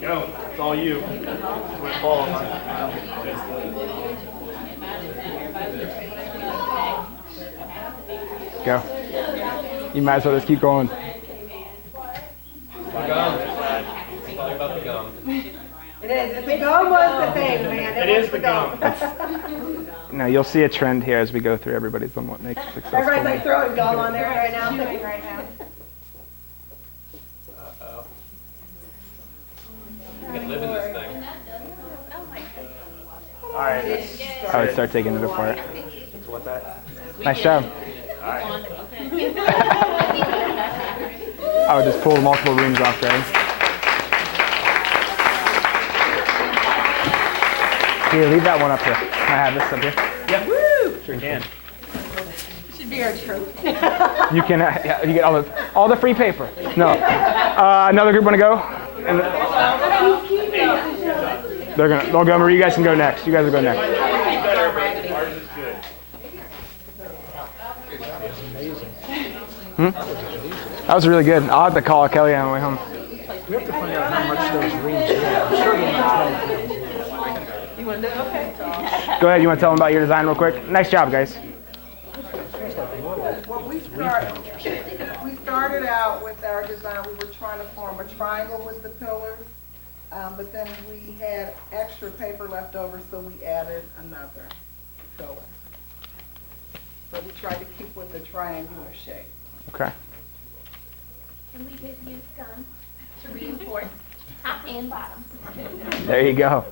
Go. It's all you. When it falls. Go. You might as well just keep going. The gum. It's all about the gum. It is. The gum was the thing, man. It is the gum. No, you'll see a trend here as we go through everybody's on what makes successful. Everybody's like throwing gum on there right now. Right now. Uh-oh. You can live in this thing. All right. I would start taking it apart. What's that? Nice job. All right. I would just pull multiple rooms off, guys. Here, leave that one up here. Can I have this up here? Yeah. Woo! Sure can. Should be our trophy. You can, yeah, you get all the free paper. No. Another group want to go? And they'll go. You guys can go next. You guys will go next. Ours is good. That was really good. I'll have to call Kelly on the way home. We have to find out how much those rings are. I'm sure they're not 12 pounds. You want to do okay? Go ahead. You want to tell them about your design real quick? Nice job, guys. Well, we started out with our design, we were trying to form a triangle with the pillars, but then we had extra paper left over, so we added another pillar. So we tried to keep with the triangular shape. Okay. And we did use gum to reinforce top and bottom. There you go.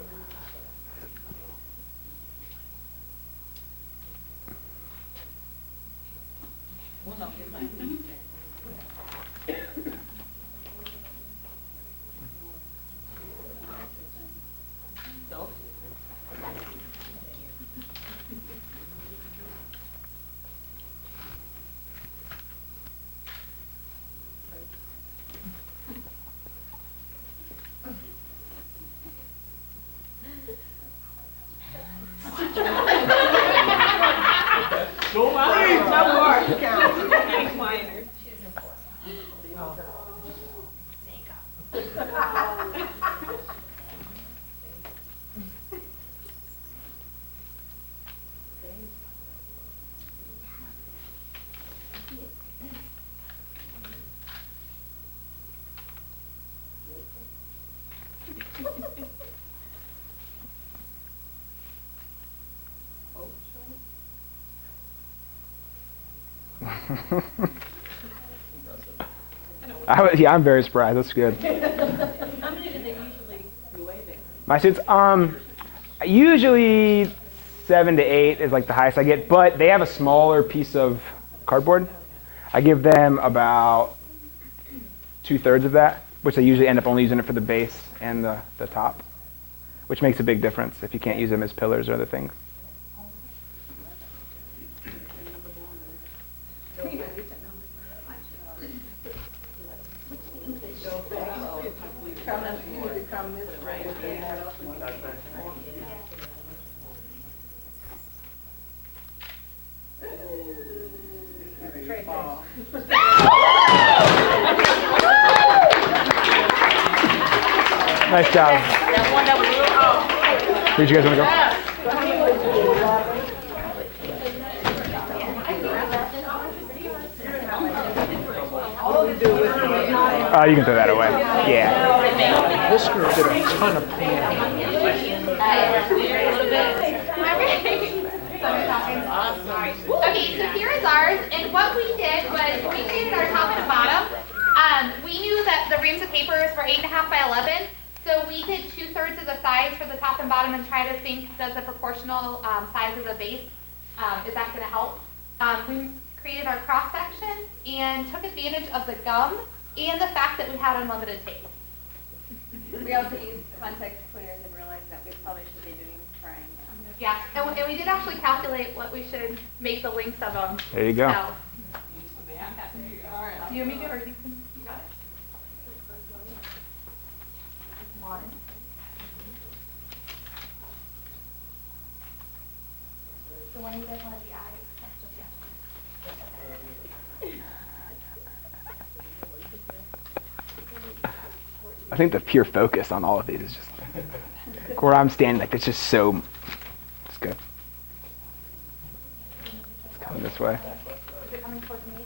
I'm very surprised. That's good. How many do they usually be waving? My students, usually 7 to 8 is like the highest I get, but they have a smaller piece of cardboard. I give them about 2/3 of that, which they usually end up only using it for the base and the top, which makes a big difference if you can't use them as pillars or other things. Nice job. That one that was a little off. Where do you guys want to go? You can throw that away. Yeah. This group did a ton of planning. Okay, so here is ours, and what we did was we created our top and bottom. We knew that the reams of papers were 8.5 by 11, so we did 2/3 of the size for the top and bottom and try to think, does the proportional size of the base, is that going to help? We created our cross section and took advantage of the gum and the fact that we had unlimited tape. We also used context clues and realized that we probably should be doing triangle. Yeah, and we did actually calculate what we should make the lengths of them. There you go. So. Do you want me to, or you can? You got it. One. So when you guys want to be eyes, that's just I think the pure focus on all of these is just where I'm standing. Like it's just so. It's good. It's coming this way. Is it coming towards me?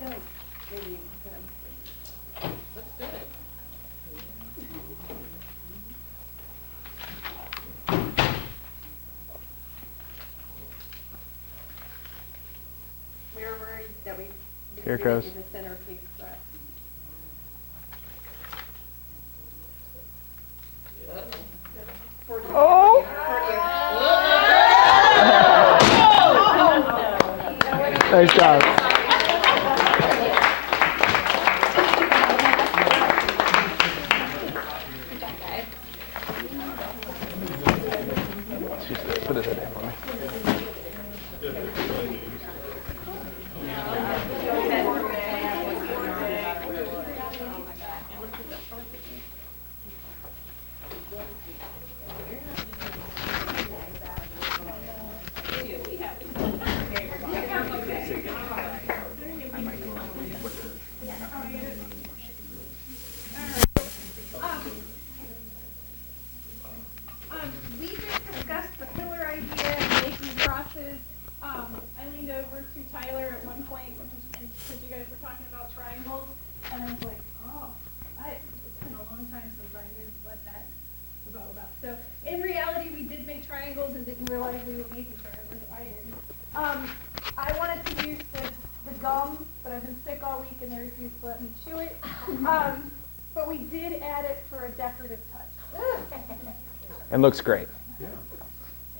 I feel like maybe you could have. Let's do it. We were worried that we Here it didn't goes. do the centerpiece, but. Oh! Nice job. Put it there for me. We just discussed the pillar idea and making crosses. I leaned over to Tyler at one point, because you guys were talking about triangles, and I was like, oh, it's been a long time since I knew what that was all about. So in reality, we did make triangles and didn't realize we were making triangles. I didn't. I wanted to use the gum, but I've been sick all week and they refused to let me chew it. But we did add it for a decorative touch. And looks great. Yeah.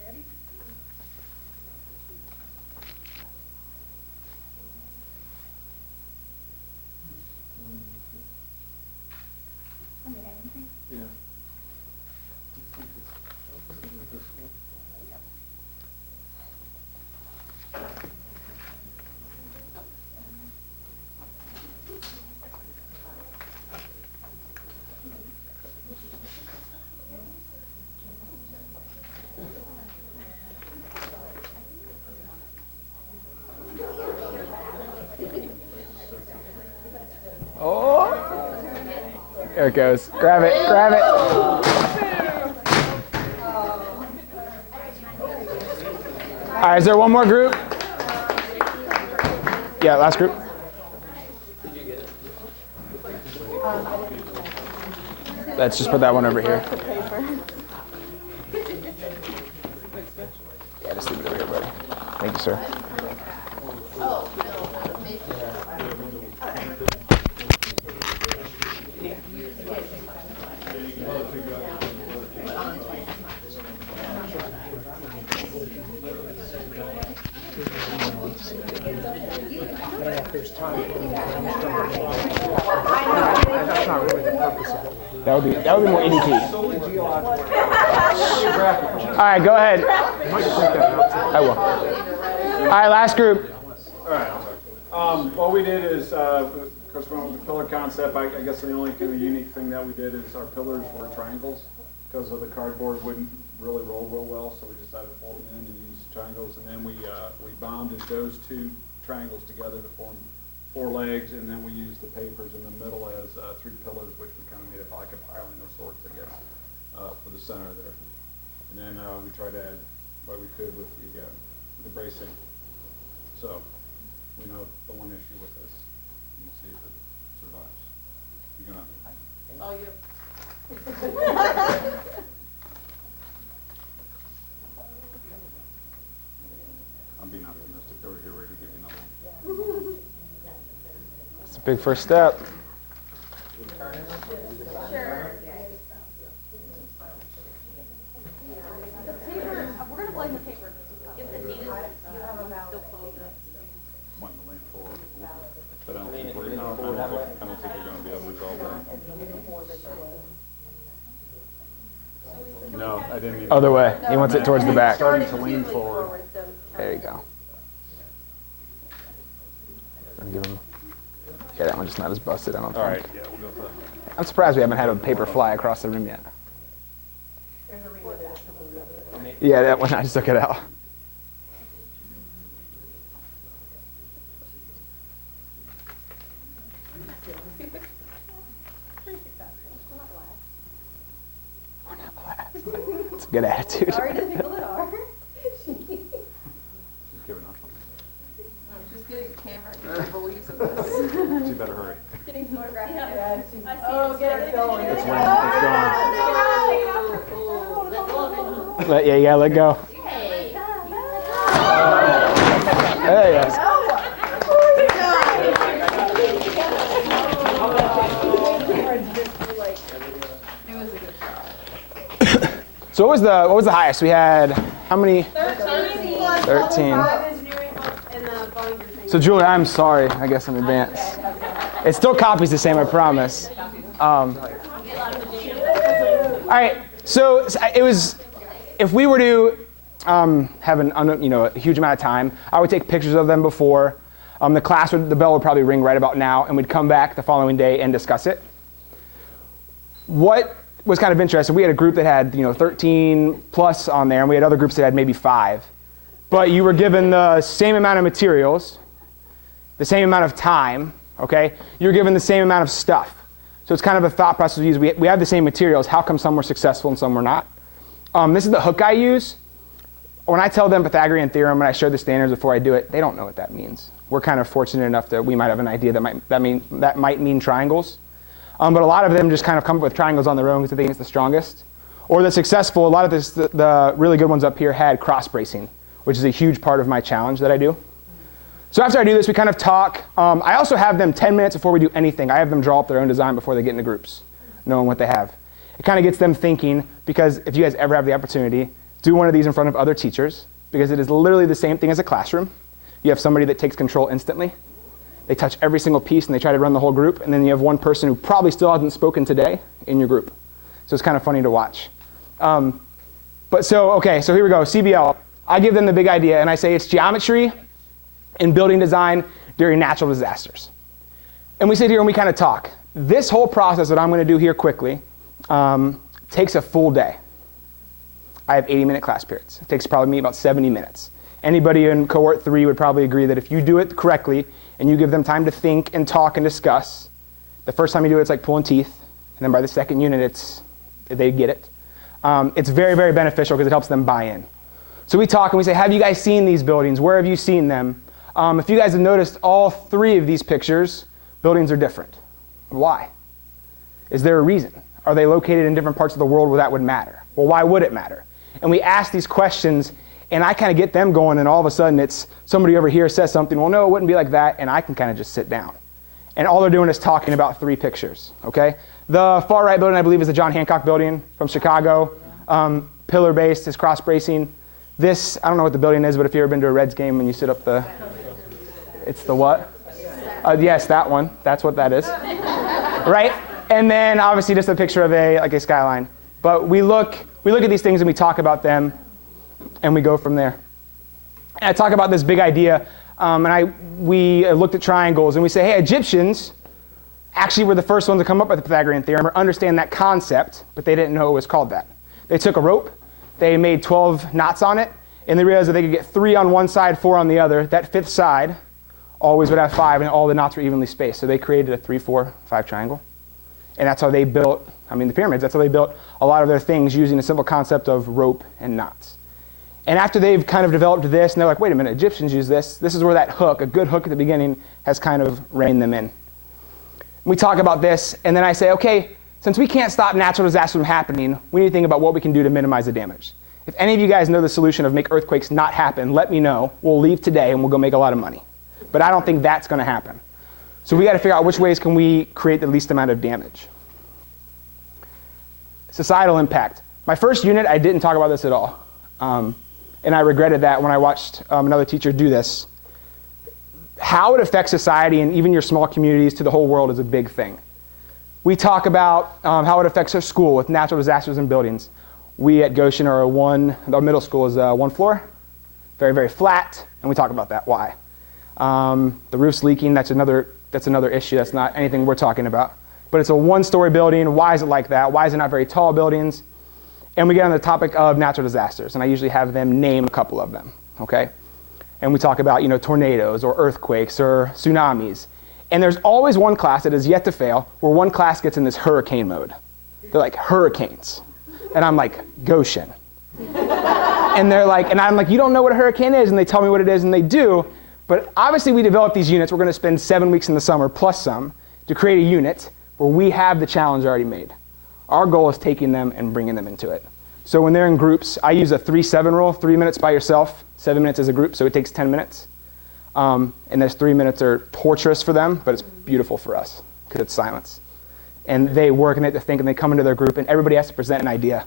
Ready? Yeah. Oh! There it goes. Grab it. Grab it. All right, is there one more group? Yeah, last group. Let's just put that one over here. Yeah, just leave it over here, buddy. Thank you, sir. There's time. That's not really the purpose of what we're doing. That would be more EDT. All right, go ahead. I will. All right, last group. All right. What we did is, because we went with the pillar concept, I guess the only kind of unique thing that we did is our pillars were triangles because of the cardboard wouldn't really roll real well, so we decided to fold them in and use triangles, and then we bonded those two triangles together to form 4 legs, and then we used the papers in the middle as 3 pillars, which we kind of made it like a piling of sorts, I guess, for the center there. And then we tried to add what we could with the bracing. So we know the one issue with this, and we'll see if it survives. You're gonna. Oh, you. I'm being optimistic over here, ready to give you another one. It's a big first step. Sure. The paper, we're going to blame the paper. If the data, you have them still closed. Wanting to lean forward, but I don't think we're going to be able to resolve that. No, I didn't mean. Other way. He wants it towards the back. Starting to lean forward. There you go. Give him. Yeah, that one's just not as busted, I don't think. All right, yeah, we'll go for that. I'm surprised we haven't had a paper fly across the room yet. Yeah, that one, I just took it out. We're not last. It's a good attitude. Sorry to the people that are. She's giving up on I'm just getting a camera and get believes in this. it. She better hurry. Getting photographed. Yeah. Oh, get it going. It's when it's gone. Yeah, you gotta let go. There you go. So what was the highest? We had how many? 13 plus 13. 5 engineering books and the binder thing. So Julie, I'm sorry, I guess in advance. It still copies the same, I promise. All right, so it was, if we were to have a huge amount of time, I would take pictures of them before. The bell would probably ring right about now, and we'd come back the following day and discuss it. What was kind of interesting, we had a group that had 13 plus on there, and we had other groups that had maybe 5. But you were given the same amount of materials, the same amount of time, okay? You're given the same amount of stuff. So it's kind of a thought process we use. We have the same materials. How come some were successful and some were not? This is the hook I use. When I tell them Pythagorean theorem and I share the standards before I do it, they don't know what that means. We're kind of fortunate enough that we might have an idea that might mean triangles. But a lot of them just kind of come up with triangles on their own because they think it's the strongest. Or the successful, a lot of the really good ones up here had cross bracing, which is a huge part of my challenge that I do. So after I do this, we kind of talk. I also have them 10 minutes before we do anything. I have them draw up their own design before they get into groups, knowing what they have. It kind of gets them thinking, because if you guys ever have the opportunity, do one of these in front of other teachers, because it is literally the same thing as a classroom. You have somebody that takes control instantly. They touch every single piece and they try to run the whole group, and then you have one person who probably still hasn't spoken today in your group. So it's kind of funny to watch. So here we go, CBL. I give them the big idea, and I say it's geometry and building design during natural disasters. And we sit here and we kind of talk. This whole process that I'm going to do here quickly takes a full day. I have 80-minute class periods. It takes probably me about 70 minutes. Anybody in cohort 3 would probably agree that if you do it correctly and you give them time to think and talk and discuss, the first time you do it, it's like pulling teeth. And then by the second unit, they get it. It's very, very beneficial because it helps them buy in. So we talk and we say, have you guys seen these buildings? Where have you seen them? If you guys have noticed, all 3 of these pictures, buildings are different. Why? Is there a reason? Are they located in different parts of the world where that would matter? Well, why would it matter? And we ask these questions, and I kind of get them going, and all of a sudden it's somebody over here says something, well, no, it wouldn't be like that, and I can kind of just sit down. And all they're doing is talking about 3 pictures, okay? The far right building, I believe, is the John Hancock building from Chicago. Pillar-based, is cross-bracing. This, I don't know what the building is, but if you've ever been to a Reds game and you sit up it's the what? Yes, that one. That's what that is. Right? And then obviously just a picture of a skyline. But we look at these things and we talk about them and we go from there. And I talk about this big idea, we looked at triangles and we say, hey, Egyptians actually were the first ones to come up with the Pythagorean theorem or understand that concept, but they didn't know it was called that. They took a rope, they made 12 knots on it, and they realized that they could get 3 on one side, 4 on the other. That 5th side always would have 5, and all the knots were evenly spaced. So they created a 3, 4, 5 triangle. And that's how they built I mean, the pyramids, that's how they built a lot of their things using a simple concept of rope and knots. And after they've kind of developed this, and they're like, wait a minute, Egyptians use this. This is where that hook, a good hook at the beginning, has kind of reined them in. We talk about this, and then I say, okay, since we can't stop natural disasters from happening, we need to think about what we can do to minimize the damage. If any of you guys know the solution of make earthquakes not happen, let me know. We'll leave today and we'll go make a lot of money. But I don't think that's going to happen. So we got to figure out which ways can we create the least amount of damage. Societal impact. My first unit, I didn't talk about this at all. And I regretted that when I watched another teacher do this. How it affects society and even your small communities to the whole world is a big thing. We talk about how it affects our school with natural disasters and buildings. We at Goshen are our middle school is one floor, very, very flat, and we talk about that, why. The roof's leaking, that's another issue, that's not anything we're talking about. But it's a one-story building, why is it like that? Why is it not very tall buildings? And we get on the topic of natural disasters, and I usually have them name a couple of them, okay? And we talk about, tornadoes or earthquakes or tsunamis. And there's always one class that is yet to fail where one class gets in this hurricane mode. They're like, hurricanes. And I'm like, Goshen. And I'm like, you don't know what a hurricane is? And they tell me what it is, and they do. But obviously we developed these units. We're going to spend 7 weeks in the summer, plus some, to create a unit where we have the challenge already made. Our goal is taking them and bringing them into it. So when they're in groups, I use a 3-7 rule, 3 minutes by yourself, 7 minutes as a group, so it takes 10 minutes. And those 3 minutes are torturous for them, but it's beautiful for us because it's silence. And they work and they have to think, and they come into their group, and everybody has to present an idea.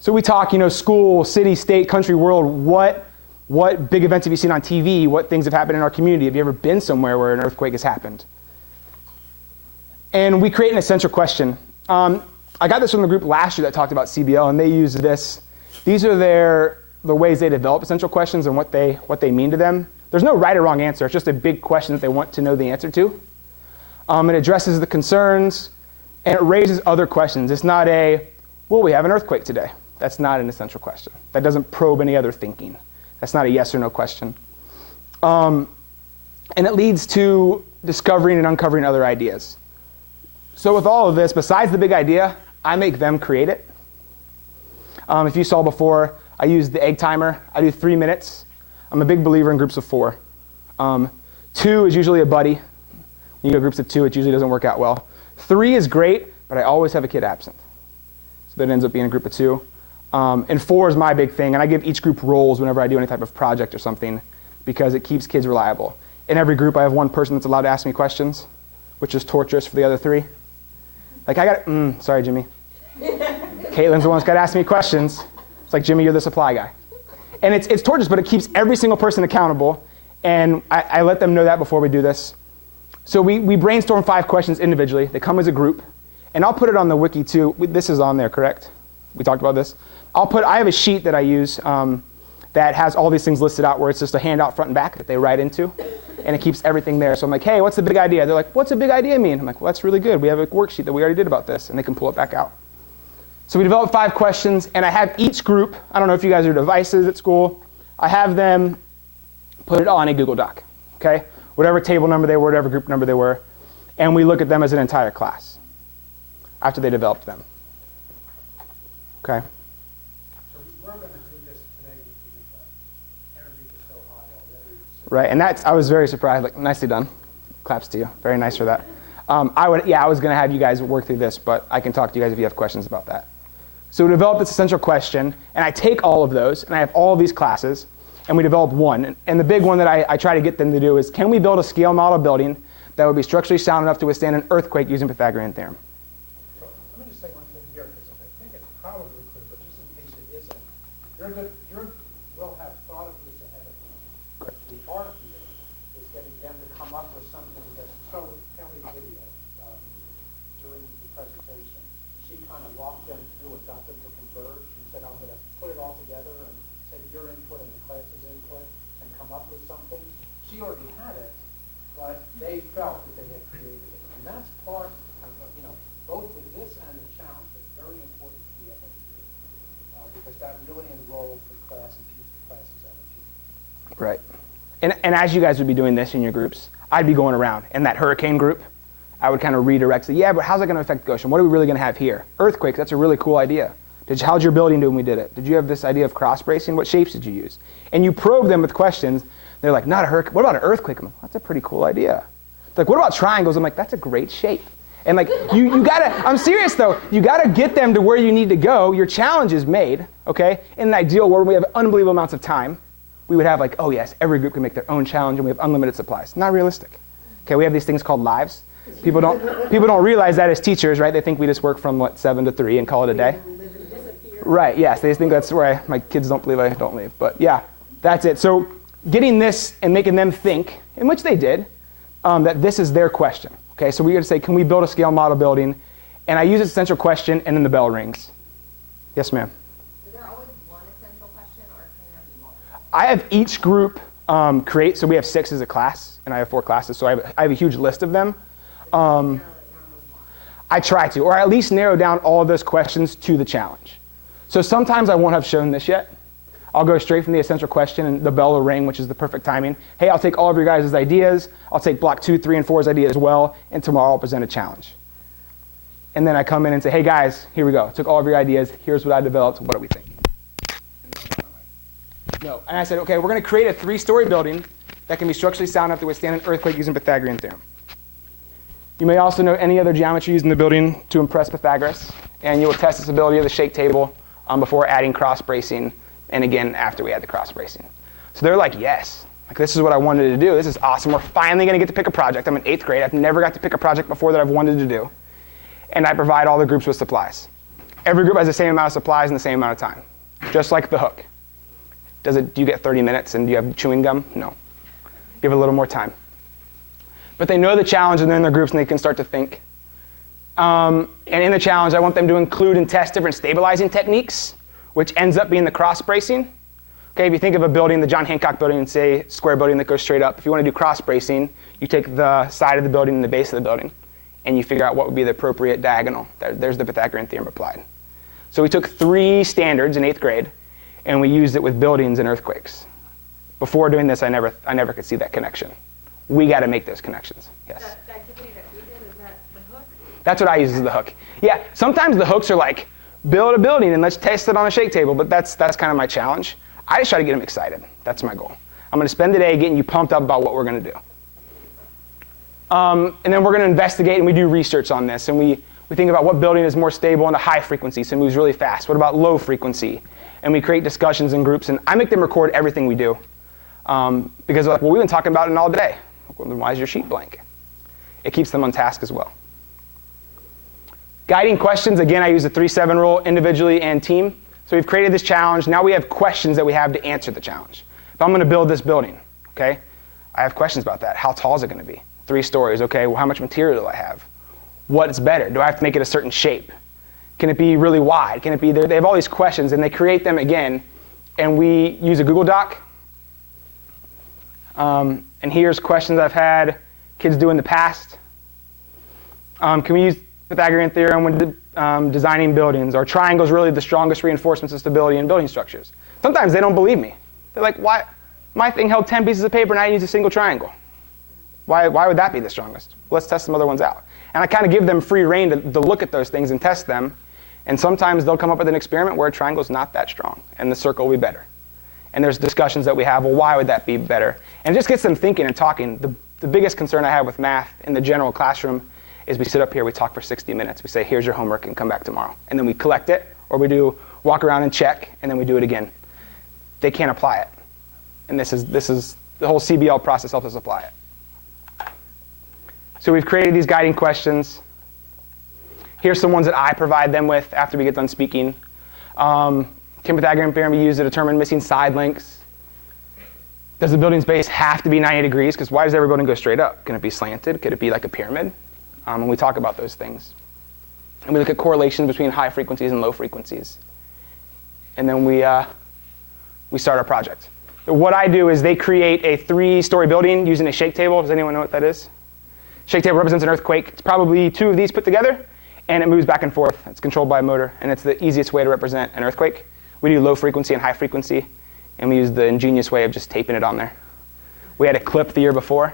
So we talk, school, city, state, country, world, what big events have you seen on TV? What things have happened in our community? Have you ever been somewhere where an earthquake has happened? And we create an essential question. I got this from the group last year that talked about CBL, and they used this. These are the ways they develop essential questions and what they mean to them. There's no right or wrong answer. It's just a big question that they want to know the answer to. It addresses the concerns, and it raises other questions. It's not will we have an earthquake today? That's not an essential question. That doesn't probe any other thinking. That's not a yes or no question. And it leads to discovering and uncovering other ideas. So with all of this, besides the big idea, I make them create it. If you saw before, I use the egg timer. I do 3 minutes. I'm a big believer in groups of 4. 2 is usually a buddy. When you go groups of 2, it usually doesn't work out well. 3 is great, but I always have a kid absent. So that ends up being a group of 2. And 4 is my big thing, and I give each group roles whenever I do any type of project or something because it keeps kids reliable. In every group, I have one person that's allowed to ask me questions, which is torturous for the other 3. Sorry, Jimmy. Caitlin's the one that's got to ask me questions. It's like, Jimmy, you're the supply guy. And it's torturous, but it keeps every single person accountable, and I let them know that before we do this. So we brainstorm 5 questions individually. They come as a group, and I'll put it on the wiki too. This is on there, correct? We talked about this. I have a sheet that I use that has all these things listed out where it's just a handout front and back that they write into, and it keeps everything there. So I'm like, hey, what's the big idea? They're like, what's a big idea mean? I'm like, well, that's really good. We have a worksheet that we already did about this, and they can pull it back out. So we developed 5 questions, and I have each group, I don't know if you guys are devices at school, I have them put it on a Google Doc, okay? Whatever table number they were, whatever group number they were, and we look at them as an entire class after they developed them, okay? So we're going to do this today because energy was so high already. Right, and I was very surprised, like, nicely done. Claps to you, very nice for that. I was going to have you guys work through this, but I can talk to you guys if you have questions about that. So we developed this essential question, and I take all of those, and I have all of these classes, and we develop one. And the big one that I try to get them to do is, can we build a scale model building that would be structurally sound enough to withstand an earthquake using Pythagorean theorem? Let me just say one thing here, because I think it's probably clear, but just in case it isn't, you will have thought of this ahead of time. The art here is getting them to come up with something that's so Kelly's video during the presentation. She kind of walked them through it, got them to converge, and said, I'm going to put it all together and take your input and the class's input and come up with something. She already had it, but they felt that they had created it. And that's part of, both with this and the challenge, it's very important to be able to do because that really enrolls the class and keeps the class's energy. Right. And as you guys would be doing this in your groups, I'd be going around in that hurricane group. I would kind of redirect, say, yeah, but how's that going to affect the ocean? What are we really going to have here? Earthquakes, that's a really cool idea. How'd your building do when we did it? Did you have this idea of cross bracing? What shapes did you use? And you probe them with questions. They're like, not a hurricane. What about an earthquake? I'm like, that's a pretty cool idea. It's like, what about triangles? I'm like, that's a great shape. And like, you gotta, I'm serious though, you gotta get them to where you need to go. Your challenge is made, okay? In an ideal world, we have unbelievable amounts of time. We would have like, oh yes, every group can make their own challenge and we have unlimited supplies. Not realistic. Okay, we have these things called lives. People don't realize that as teachers, right? They think we just work from 7 to 3 and call it a day. Right, yes, they think that's where my kids don't believe I don't leave. But yeah, that's it. So getting this and making them think, in which they did, that this is their question. Okay, so we're going to say, can we build a scale model building? And I use its essential question, and then the bell rings. Yes, ma'am. Is there always one essential question, or can there be more? I have each group create, so we have 6 as a class, and I have 4 classes, so I have a huge list of them. I try to, or at least narrow down all of those questions to the challenge. So sometimes I won't have shown this yet. I'll go straight from the essential question and the bell will ring, which is the perfect timing. Hey, I'll take all of your guys' ideas. I'll take block 2, 3, and 4's ideas as well, and tomorrow I'll present a challenge. And then I come in and say, hey guys, here we go. Took all of your ideas. Here's what I developed. What do we think? No. And I said, okay, we're going to create a 3-story building that can be structurally sound enough to withstand an earthquake using Pythagorean theorem. You may also know any other geometry used in the building to impress Pythagoras, and you will test this ability of the shake table before adding cross bracing, and again after we add the cross bracing. So they're like, yes, like this is what I wanted to do. This is awesome. We're finally going to get to pick a project. I'm in 8th grade. I've never got to pick a project before that I've wanted to do, and I provide all the groups with supplies. Every group has the same amount of supplies and the same amount of time, just like the hook. Do you get 30 minutes and do you have chewing gum? No. You have a little more time. But they know the challenge and they're in their groups and they can start to think. And in the challenge, I want them to include and test different stabilizing techniques, which ends up being the cross bracing. Okay, if you think of a building, the John Hancock building, and say square building that goes straight up, if you want to do cross bracing, you take the side of the building and the base of the building, and you figure out what would be the appropriate diagonal. There's the Pythagorean theorem applied. So we took 3 standards in 8th grade, and we used it with buildings and earthquakes. Before doing this, I never could see that connection. We got to make those connections. Yes. The activity that we did, is that the hook? That's what I use as the hook. Yeah, sometimes the hooks are like, build a building and let's test it on a shake table, but that's kind of my challenge. I just try to get them excited. That's my goal. I'm going to spend the day getting you pumped up about what we're going to do. And then we're going to investigate and we do research on this, and we think about what building is more stable and a high frequency, so it moves really fast. What about low frequency? And we create discussions in groups, and I make them record everything we do. Because they're like, well, we've been talking about it all day. Well, then why is your sheet blank? It keeps them on task as well. Guiding questions, again, I use the 3-7 rule individually and team. So we've created this challenge. Now we have questions that we have to answer the challenge. If I'm going to build this building, okay, I have questions about that. How tall is it going to be? 3 stories, okay, well, how much material do I have? What's better? Do I have to make it a certain shape? Can it be really wide? Can it be, they have all these questions, and they create them again, and we use a Google Doc. And here's questions I've had kids do in the past. Can we use Pythagorean theorem when designing buildings? Are triangles really the strongest reinforcements of stability in building structures? Sometimes they don't believe me. They're like, why? My thing held 10 pieces of paper and I used a single triangle. Why would that be the strongest? Let's test some other ones out. And I kind of give them free rein to look at those things and test them. And sometimes they'll come up with an experiment where a triangle's not that strong and the circle will be better. And there's discussions that we have, well, why would that be better? And it just gets them thinking and talking. The biggest concern I have with math in the general classroom is we sit up here, we talk for 60 minutes. We say, here's your homework and come back tomorrow. And then we collect it, or we do walk around and check, and then we do it again. They can't apply it. And this is the whole CBL process helps us apply it. So we've created these guiding questions. Here's some ones that I provide them with after we get done speaking. Can Pythagorean theorem be used to determine missing side lengths? Does the building's base have to be 90 degrees? Because why does every building go straight up? Can it be slanted? Could it be like a pyramid? And we talk about those things. And we look at correlations between high frequencies and low frequencies. And then we start our project. So what I do is they create a 3-story building using a shake table. Does anyone know what that is? Shake table represents an earthquake. It's probably 2 of these put together, and it moves back and forth. It's controlled by a motor, and it's the easiest way to represent an earthquake. We do low frequency and high frequency, and we use the ingenious way of just taping it on there. We had a clip the year before,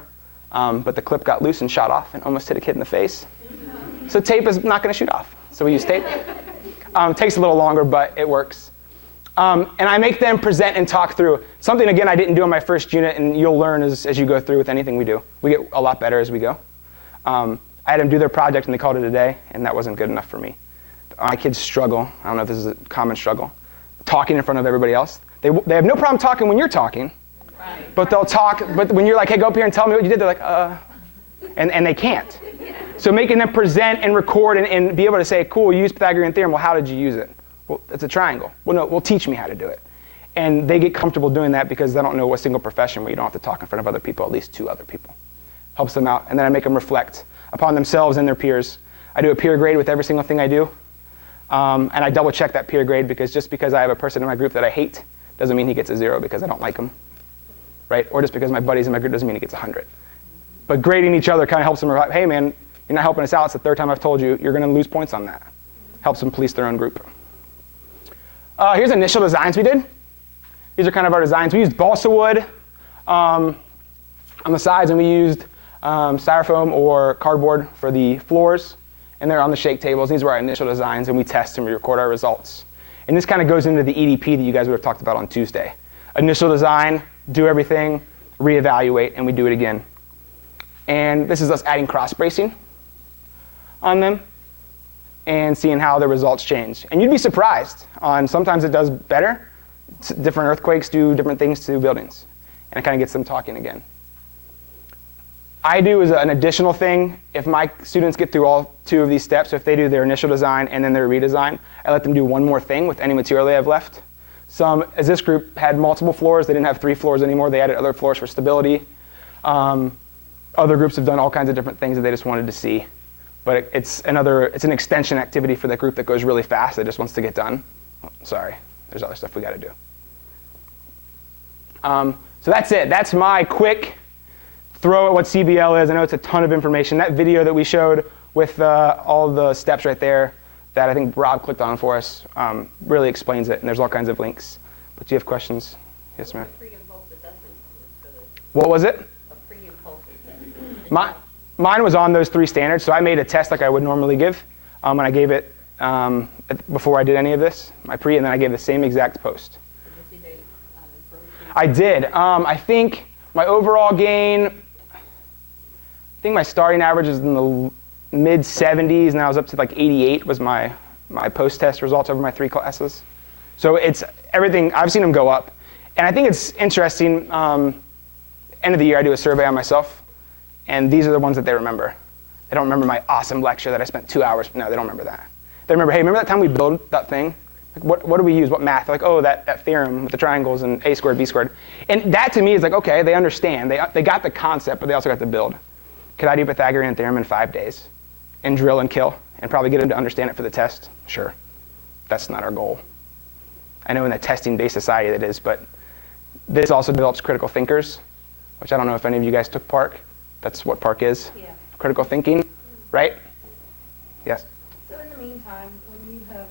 but the clip got loose and shot off and almost hit a kid in the face. So tape is not going to shoot off. So we use tape. Takes a little longer, but it works. And I make them present and talk through. Something, again, I didn't do in my first unit, and you'll learn as you go through with anything we do. We get a lot better as we go. I had them do their project, and they called it a day, and that wasn't good enough for me. My kids struggle. I don't know if this is a common struggle. Talking in front of everybody else. They have no problem talking when you're talking, but they'll talk. But when you're like, hey, go up here and tell me what you did, they're like, and they can't. So making them present and record and be able to say, cool, you used Pythagorean theorem. Well, how did you use it? Well, it's a triangle. Well, no, well, teach me how to do it. And they get comfortable doing that because they don't know a single profession where you don't have to talk in front of other people, at least 2 other people. Helps them out. And then I make them reflect upon themselves and their peers. I do a peer grade with every single thing I do. And I double check that peer grade because just because I have a person in my group that I hate doesn't mean he gets a 0 because I don't like him. Right? Or just because my buddy's in my group doesn't mean he gets 100. But grading each other kind of helps them realize, hey man, you're not helping us out. It's the 3rd time I've told you. You're going to lose points on that. Helps them police their own group. Here's initial designs we did. These are kind of our designs. We used balsa wood on the sides, and we used styrofoam or cardboard for the floors. And they're on the shake tables. These were our initial designs, and we test and we record our results. And this kind of goes into the EDP that you guys would have talked about on Tuesday. Initial design, do everything, reevaluate, and we do it again. And this is us adding cross bracing on them and seeing how the results change. And you'd be surprised on sometimes it does better. Different earthquakes do different things to buildings. And it kind of gets them talking again. I do as an additional thing, if my students get through all 2 of these steps, so if they do their initial design and then their redesign, I let them do one more thing with any material they have left. As this group had multiple floors, they didn't have 3 floors anymore, they added other floors for stability. Other groups have done all kinds of different things that they just wanted to see. But it's an extension activity for the group that goes really fast, that just wants to get done. Oh, sorry, there's other stuff we got to do. So that's it. That's my quick throw at what CBL is. I know it's a ton of information. That video that we showed with all the steps right there that I think Rob clicked on for us really explains it, and there's all kinds of links. But do you have questions? Yes, ma'am. What was it? Mine was on those 3 standards, so I made a test like I would normally give, and I gave it before I did any of this, my pre, and then I gave the same exact post. I did. I think my overall gain, I think my starting average is in the mid-70s, and I was up to like 88 was my post-test results over my 3 classes. So it's everything, I've seen them go up. And I think it's interesting, end of the year I do a survey on myself, and these are the ones that they remember. They don't remember my awesome lecture that I spent 2 hours. No, they don't remember that. They remember, hey, remember that time we built that thing? Like, what do we use? What math? They're like, oh, that theorem with the triangles and a squared, b squared. And that to me is like, okay, they understand. They got the concept, but they also got the build. Could I do Pythagorean theorem in 5 days and drill and kill and probably get them to understand it for the test? Sure. That's not our goal. I know in a testing-based society that is, but this also develops critical thinkers, which I don't know if any of you guys took PARC. That's what PARC is. Yeah. Critical thinking, right? Yes? So in the meantime, when you have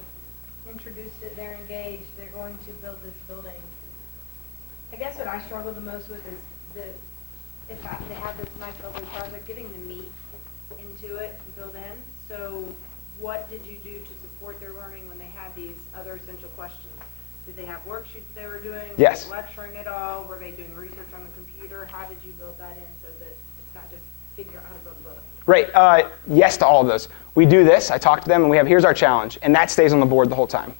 introduced it, they're engaged, they're going to build this building. I guess what I struggle the most with is if they have this nice lovely project, getting the meat into it and build in. So what did you do to support their learning when they had these other essential questions? Did they have worksheets they were doing? Yes. Were they lecturing at all? Were they doing research on the computer? How did you build that in so that it's not just figure out how to build a building? Right. Yes to all of those. We do this. I talk to them, and we have, here's our challenge. And that stays on the board the whole time.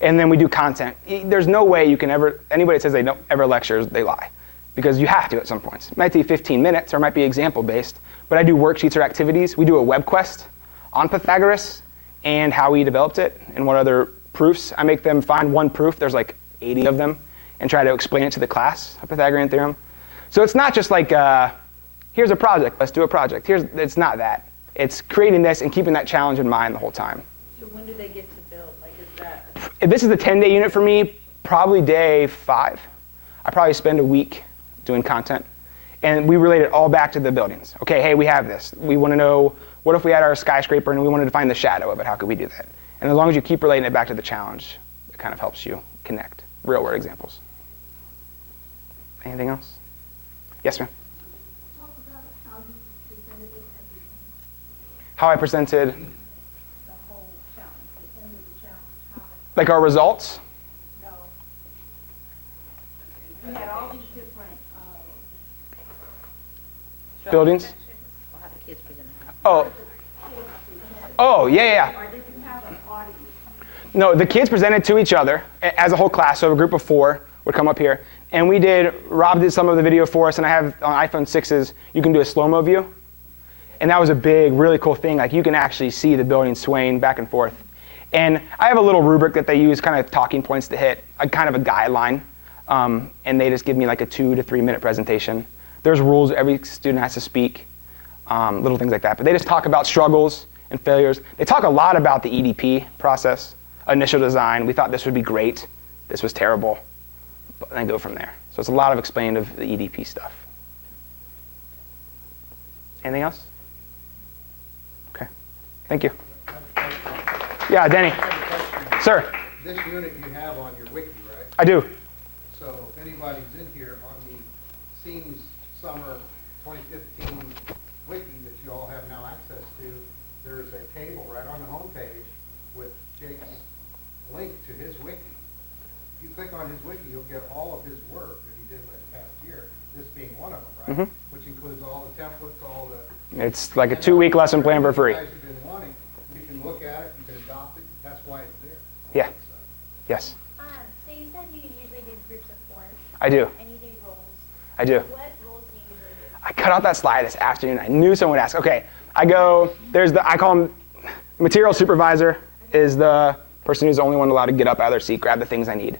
And then we do content. There's no way you can ever, anybody that says they don't ever lecture, they lie. Because you have to at some points. It might take 15 minutes, or it might be example-based. But I do worksheets or activities. We do a web quest on Pythagoras and how we developed it and what other proofs. I make them find one proof. There's like 80 of them, and try to explain it to the class, a Pythagorean theorem. So it's not just like, here's a project, let's do a project. It's not that. It's creating this and keeping that challenge in mind the whole time. So when do they get to build? Like, is that? If this is the 10-day unit for me, probably day 5. I probably spend a week doing content. And we relate it all back to the buildings. Okay, hey, we have this. We want to know, what if we had our skyscraper and we wanted to find the shadow of it? How could we do that? And as long as you keep relating it back to the challenge, it kind of helps you connect. Real world examples. Anything else? Yes, ma'am. Talk about how I presented, The whole challenge, the end of the challenge, how like our results. no. We had all these different, Buildings. Oh, yeah. or did you have an audience? No, the kids presented to each other as a whole class, so a group of 4 would come up here. And Rob did some of the video for us, and I have on iPhone 6s, you can do a slow-mo view. And that was a big, really cool thing. Like, you can actually see the building swaying back and forth. And I have a little rubric that they use, kind of talking points to hit, kind of a guideline. And they just give me like a 2 to 3 minute presentation. There's rules every student has to speak, little things like that. But they just talk about struggles and failures. They talk a lot about the EDP process, initial design. We thought this would be great. This was terrible. And then go from there. So it's a lot of explaining of the EDP stuff. Anything else? Okay. Thank you. Yeah, Denny. Sir. This unit you have on your wiki, right? I do. So if anybody's in here on the Seams Summer 2015 wiki that you all have now access to, there's a table right on the home page with Jake's link to his wiki. If you click on his wiki, you'll get all of his work that he did last past year, this being one of them, right? Mm-hmm. Which includes all the templates, all the... It's like a 2-week lesson plan for free. You guys have been wanting, you can look at it, you can adopt it, that's why it's there. Yeah. Yes. So you said you usually do groups of 4. I do. And you do roles. I do. What roles do you usually do? I cut out that slide this afternoon. I knew someone would ask. Okay, I call him material supervisor is the person who's the only one allowed to get up out of their seat, grab the things I need.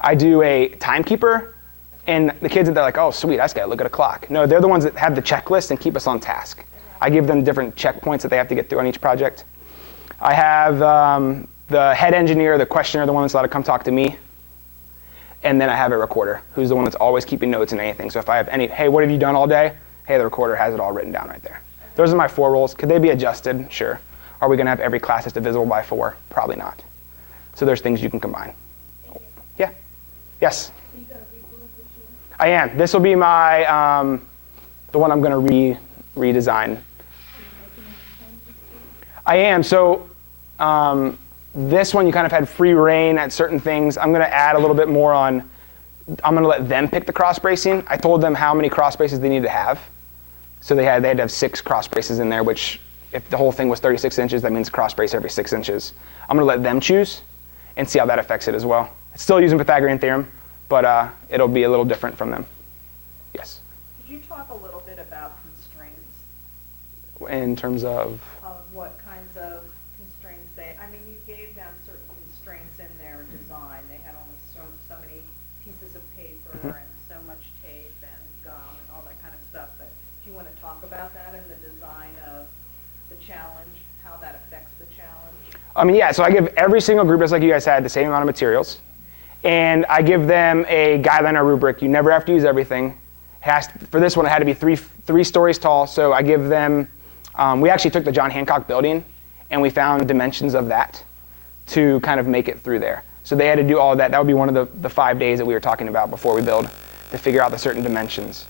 I do a timekeeper, and the kids, they're like, oh, sweet, I just gotta look at a clock. No, they're the ones that have the checklist and keep us on task. I give them different checkpoints that they have to get through on each project. I have the head engineer, the questioner, the one that's allowed to come talk to me. And then I have a recorder, who's the one that's always keeping notes and anything. So if I have hey, what have you done all day? Hey, the recorder has it all written down right there. Those are my 4 roles. Could they be adjusted? Sure. Are we gonna have every class that's divisible by 4? Probably not. So there's things you can combine. Yeah. Yes. I am. This will be my, the one I'm gonna redesign. I am. So this one you kind of had free reign at certain things. I'm gonna add a little bit more on, I'm gonna let them pick the cross bracing. I told them how many cross braces they need to have. So they had to have 6 cross braces in there, which if the whole thing was 36 inches, that means cross brace every 6 inches. I'm gonna let them choose and see how that affects it as well. It's still using Pythagorean theorem, but it'll be a little different from them. Yes. Could you talk a little bit about constraints? In terms of? Of what kinds of constraints you gave them certain constraints in their design. They had only so many pieces of paper and so much tape and gum and all that kind of stuff. But do you want to talk about that in the design of the challenge, how that affects the challenge? Yeah, so I give every single group, just like you guys had, the same amount of materials. And I give them a guideline or rubric. You never have to use everything. For this one, it had to be three stories tall. So I give them, we actually took the John Hancock building and we found dimensions of that to kind of make it through there. So they had to do all of that. That would be one of the 5 days that we were talking about before we build, to figure out the certain dimensions.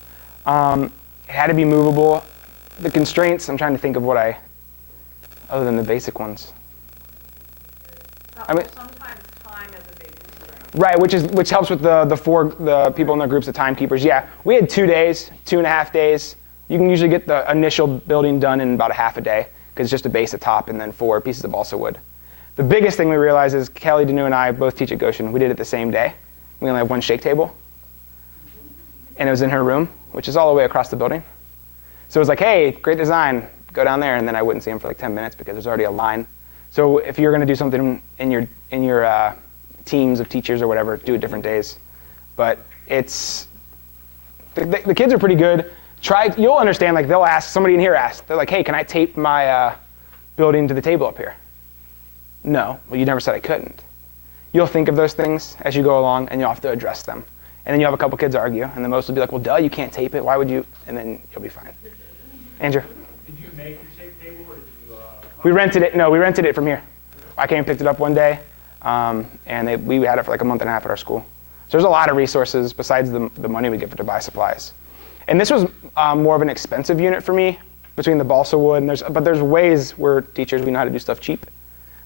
It had to be movable. The constraints, I'm trying to think of other than the basic ones. Sometimes time is a big constraint. Right, which helps with the people in the groups of timekeepers. Yeah, we had 2 days, 2.5 days. You can usually get the initial building done in about a half a day, because it's just a base at top and then 4 pieces of balsa wood. The biggest thing we realized is Kelly, Danu, and I both teach at Goshen. We did it the same day. We only have 1 shake table. And it was in her room, which is all the way across the building. So it was like, hey, great design, go down there. And then I wouldn't see him for like 10 minutes because there's already a line. So if you're going to do something in your teams of teachers or whatever, do it different days. But it's, the kids are pretty good. You'll understand, like they'll ask, somebody in here asked, they're like, hey, can I tape my building to the table up here? No, well, you never said I couldn't. You'll think of those things as you go along and you'll have to address them. And then you'll have a couple kids argue and then most will be like, well, duh, you can't tape it, why would you? And then you'll be fine. Andrew? Did you make your shape table or did you? We rented it from here. I came and picked it up one day and we had it for like a month and a half at our school. So there's a lot of resources besides the money we get to buy supplies. And this was more of an expensive unit for me between the balsa wood, and there's ways where teachers, we know how to do stuff cheap.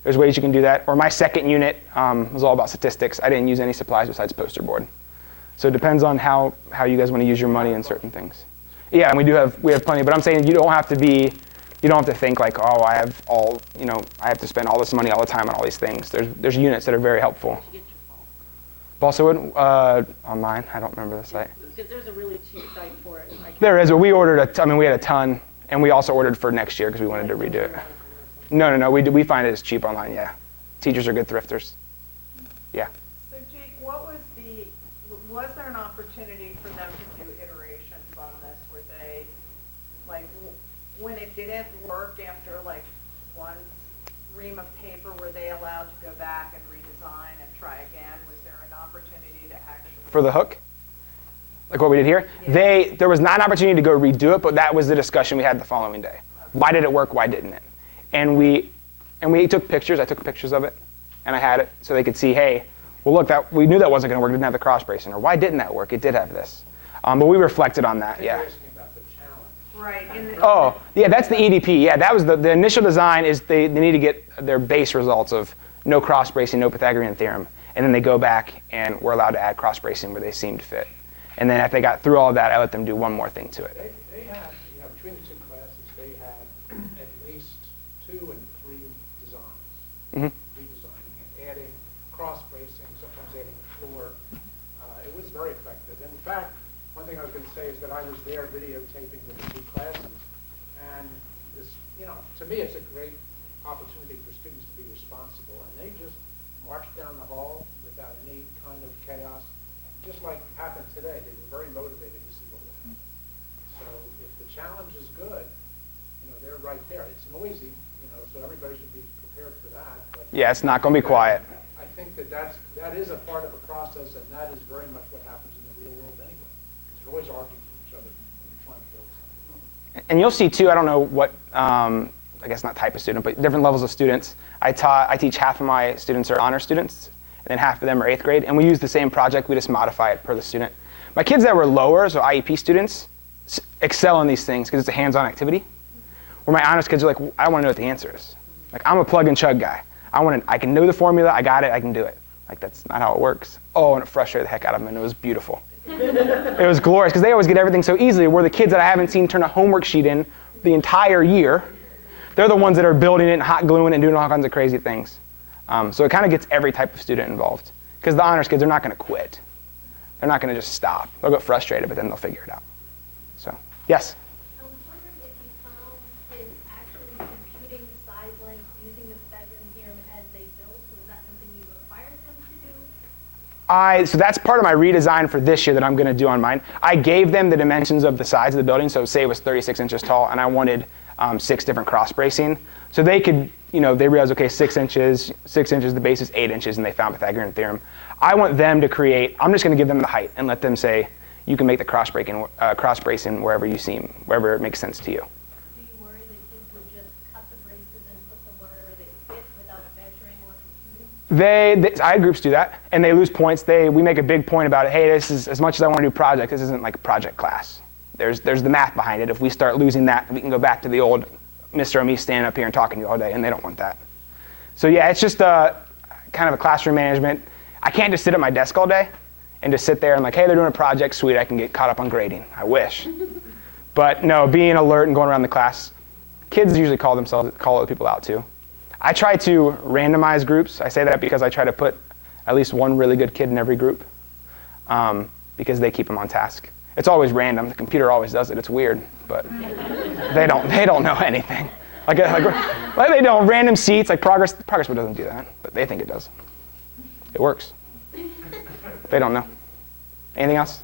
There's ways you can do that. Or my second unit was all about statistics. I didn't use any supplies besides poster board. So it depends on how you guys want to use your money in certain things. Yeah, and we have plenty, but I'm saying you don't have to think like, oh, I have to spend all this money all the time on all these things. There's units that are very helpful. Balsa wood, online, I don't remember the site. Because there's a really cheap site for it. There is, but we ordered we had a ton, and we also ordered for next year because we wanted to redo it. No, we find it is cheap online, yeah. Teachers are good thrifters. Yeah. So Jake, was there an opportunity for them to do iterations on this where they, like, when it didn't work after like one ream of paper, were they allowed to go back and redesign and try again? Was there an opportunity to actually? For the hook? Like what we did here? Yeah. There was not an opportunity to go redo it, but that was the discussion we had the following day. Okay. Why did it work? Why didn't it? And we took pictures. I took pictures of it, and I had it so they could see, hey, well, look, we knew that wasn't going to work. It didn't have the cross bracing. Or why didn't that work? It did have this. But we reflected on that, yeah. Right. Oh, yeah, that's the EDP. Yeah, that was the initial design is they need to get their base results of no cross bracing, no Pythagorean theorem. And then they go back and we're allowed to add cross bracing where they seemed fit. And then after they got through all of that, I let them do one more thing to it. They had, between the two classes, they had at least 2 and 3 designs. Mm-hmm. Redesigning and adding cross bracing, sometimes adding a floor. It was very effective. And in fact, one thing I was going to say is that I was there videotaping the 2 classes. And this, to me, it's a great opportunity for students to be responsible. And they just marched down the hall without any kind of chaos. Just like happened today, they were very motivated to see what would happen. So if the challenge is good, they're right there. It's noisy, so everybody should be prepared for that. But yeah, it's not going to be quiet. I think that is a part of the process, and that is very much what happens in the real world anyway. Because you're always arguing with each other when you're trying to build something. And you'll see too, I don't know what, I guess not type of student, but different levels of students. I teach half of my students are honor students, and then half of them are 8th grade, and we use the same project, we just modify it per the student. My kids that were lower, so IEP students, excel in these things because it's a hands-on activity. Where my honors kids are like, I want to know what the answer is. Like, I'm a plug and chug guy. I can know the formula, I got it, I can do it. Like, that's not how it works. Oh, and it frustrated the heck out of them, and it was beautiful. It was glorious, because they always get everything so easily, where the kids that I haven't seen turn a homework sheet in the entire year, they're the ones that are building it and hot gluing it and doing all kinds of crazy things. So it kind of gets every type of student involved. Because the honors kids, they're not going to quit. They're not going to just stop. They'll get frustrated, but then they'll figure it out. So, yes? I was wondering if you found kids actually computing side lengths using the Pythagorean theorem as they built. Was that something you required them to do? So that's part of my redesign for this year that I'm going to do on mine. I gave them the dimensions of the sides of the building. So say it was 36 inches tall, and I wanted 6 different cross bracing. So they could, they realized, okay, 6 inches, the base is 8 inches, and they found Pythagorean theorem. I want them to create, I'm just going to give them the height and let them say, you can make the cross bracing wherever wherever it makes sense to you. Do you worry that kids would just cut the braces and put them wherever they fit without measuring or computing? I had groups do that, and they lose points. We make a big point about it. Hey, this is, as much as I want to do projects, this isn't like a project class. There's the math behind it. If we start losing that, we can go back to the old Mr. or me standing up here and talking to you all day, and they don't want that. So yeah, it's just kind of a classroom management. I can't just sit at my desk all day and just sit there and like, hey, they're doing a project, sweet, I can get caught up on grading. I wish. But no, being alert and going around the class, kids usually call other people out too. I try to randomize groups. I say that because I try to put at least one really good kid in every group because they keep them on task. It's always random. The computer always does it. It's weird, but they don't know anything. Like they don't. Random seats, like progress board doesn't do that, but they think it does. It works. They don't know. Anything else?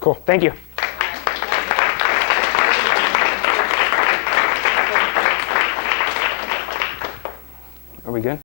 Cool. Thank you. Are we good?